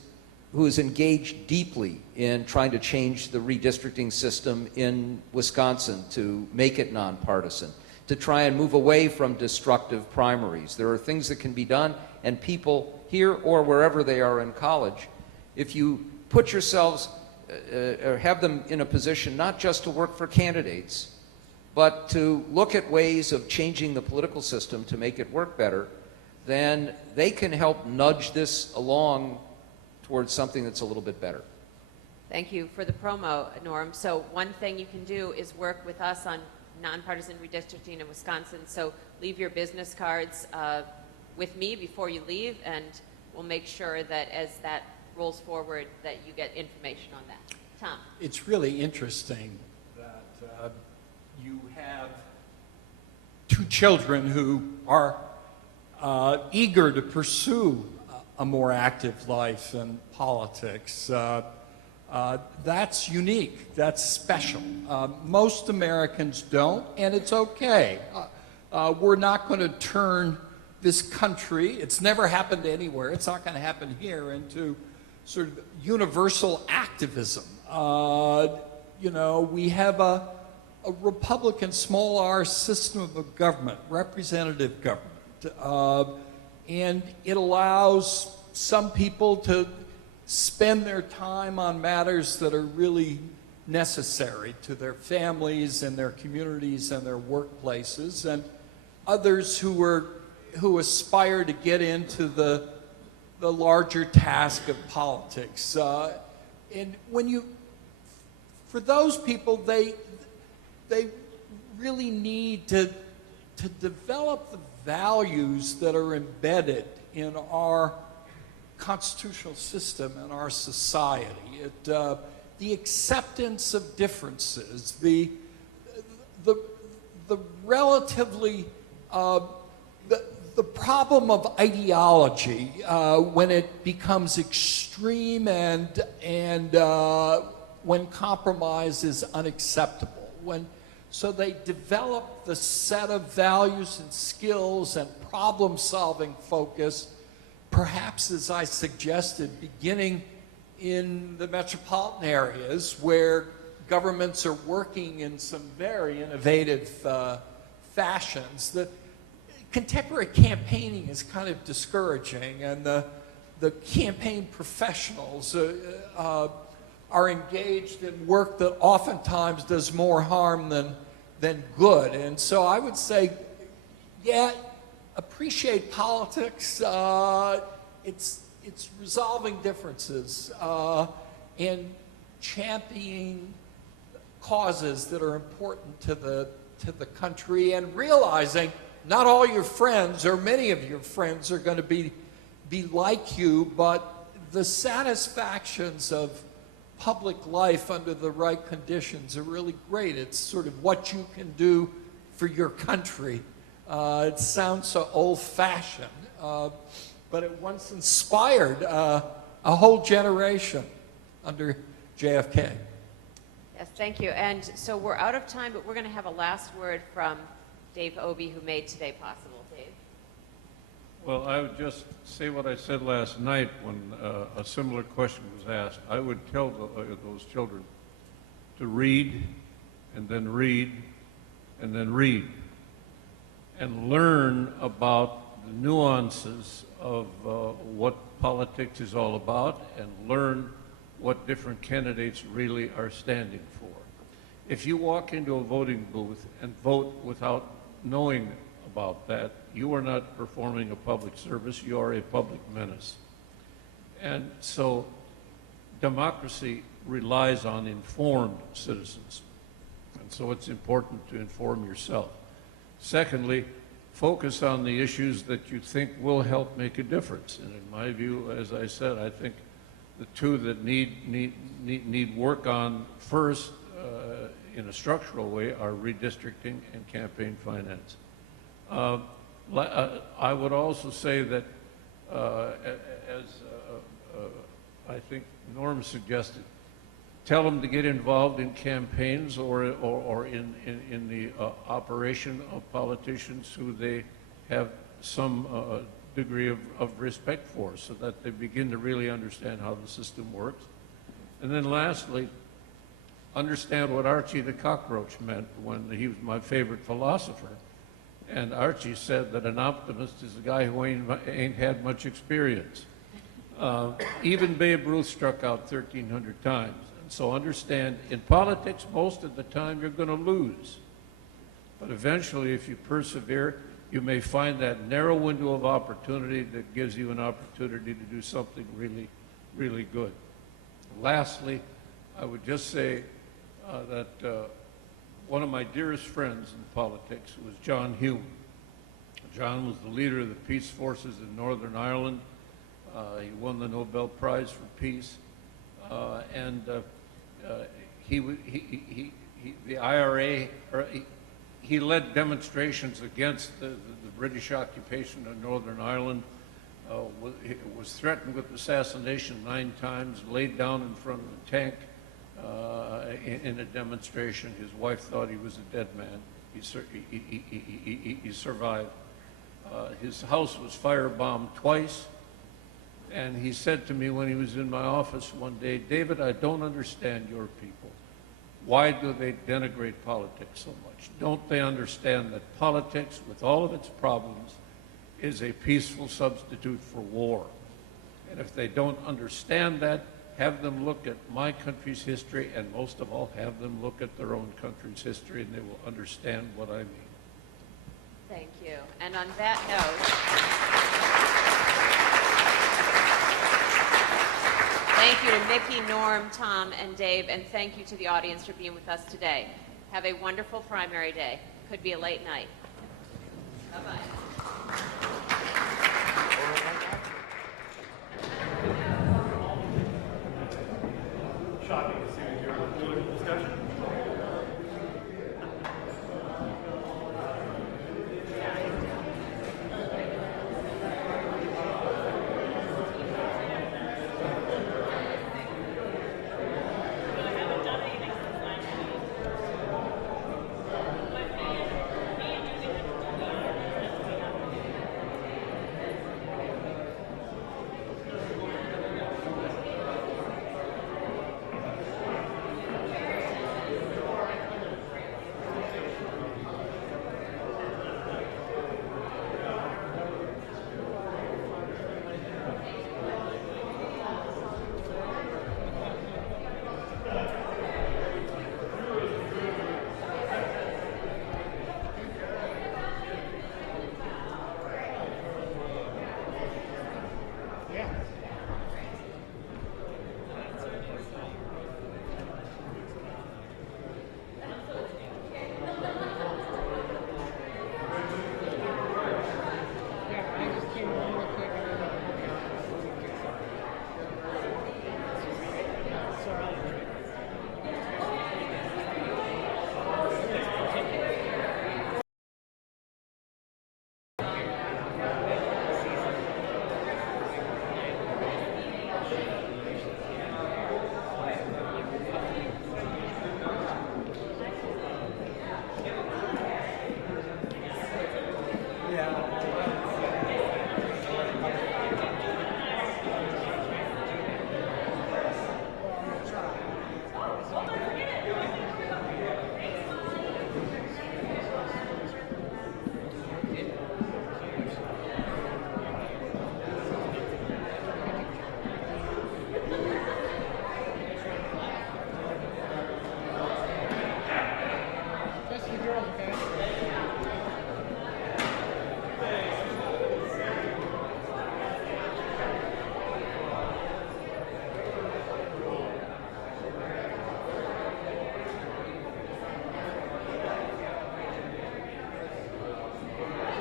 engaged deeply in trying to change the redistricting system in Wisconsin to make it nonpartisan, to try and move away from destructive primaries. There are things that can be done, and people here or wherever they are in college, if you put yourselves, or have them in a position not just to work for candidates, but to look at ways of changing the political system to make it work better, then they can help nudge this along towards something that's a little bit better. Thank you for the promo, Norm. So one thing you can do is work with us on nonpartisan redistricting in Wisconsin. So leave your business cards with me before you leave, and we'll make sure that as that rolls forward that you get information on that. Tom. It's really interesting that you have two children who are eager to pursue a more active life in politics. That's unique. That's special. Most Americans don't, and it's okay. We're not going to turn this country, it's never happened anywhere, it's not going to happen here, into sort of universal activism. You know, we have a Republican small r system of government, representative government, and it allows some people to spend their time on matters that are really necessary to their families and their communities and their workplaces, and others who aspire to get into the larger task of politics. And when you, for those people, they really need to develop the values that are embedded in our constitutional system and our society. The acceptance of differences, the relatively the problem of ideology when it becomes extreme and when compromise is unacceptable. So they develop the set of values and skills and problem-solving focus, perhaps, as I suggested, beginning in the metropolitan areas where governments are working in some very innovative fashions. The contemporary campaigning is kind of discouraging, and the campaign professionals are engaged in work that oftentimes does more harm than good. And so I would say, yeah, appreciate politics. It's resolving differences and championing causes that are important to the country, and realizing not all your friends or many of your friends are going to be like you, but the satisfactions of public life under the right conditions are really great. It's sort of what you can do for your country. It sounds so old-fashioned, but it once inspired a whole generation under JFK. Yes, thank you. And so we're out of time, but we're going to have a last word from Dave Obey, who made today possible. Dave? Well, I would just say what I said last night when a similar question was asked. I would tell those children to read, and then read, and then read, and learn about the nuances of what politics is all about, and learn what different candidates really are standing for. If you walk into a voting booth and vote without knowing about that, you are not performing a public service, you are a public menace. And so democracy relies on informed citizens. And so it's important to inform yourself. Secondly, focus on the issues that you think will help make a difference. And in my view, as I said, I think the two that need work on first in a structural way are redistricting and campaign finance. I would also say that, as I think Norm suggested, tell them to get involved in campaigns or in the operation of politicians who they have some degree of respect for, so that they begin to really understand how the system works. And then lastly, understand what Archie the cockroach meant when he was my favorite philosopher. And Archie said that an optimist is a guy who ain't had much experience. Even Babe Ruth struck out 1,300 times. And so understand, in politics, most of the time you're going to lose. But eventually, if you persevere, you may find that narrow window of opportunity that gives you an opportunity to do something really, really good. Lastly, I would just say that one of my dearest friends in politics was John Hume. John was the leader of the peace forces in Northern Ireland. He won the Nobel Prize for Peace. The IRA, he led demonstrations against the British occupation of Northern Ireland, was threatened with assassination 9 times, laid down in front of a tank in a demonstration. His wife thought he was a dead man. He survived. His house was firebombed twice, and he said to me when he was in my office one day, "David, I don't understand your people. Why do they denigrate politics so much? Don't they understand that politics, with all of its problems, is a peaceful substitute for war? And if they don't understand that, have them look at my country's history, and most of all, have them look at their own country's history, and they will understand what I mean." Thank you. And on that note, thank you to Mickey, Norm, Tom, and Dave, and thank you to the audience for being with us today. Have a wonderful primary day. Could be a late night. Bye-bye. Shocking.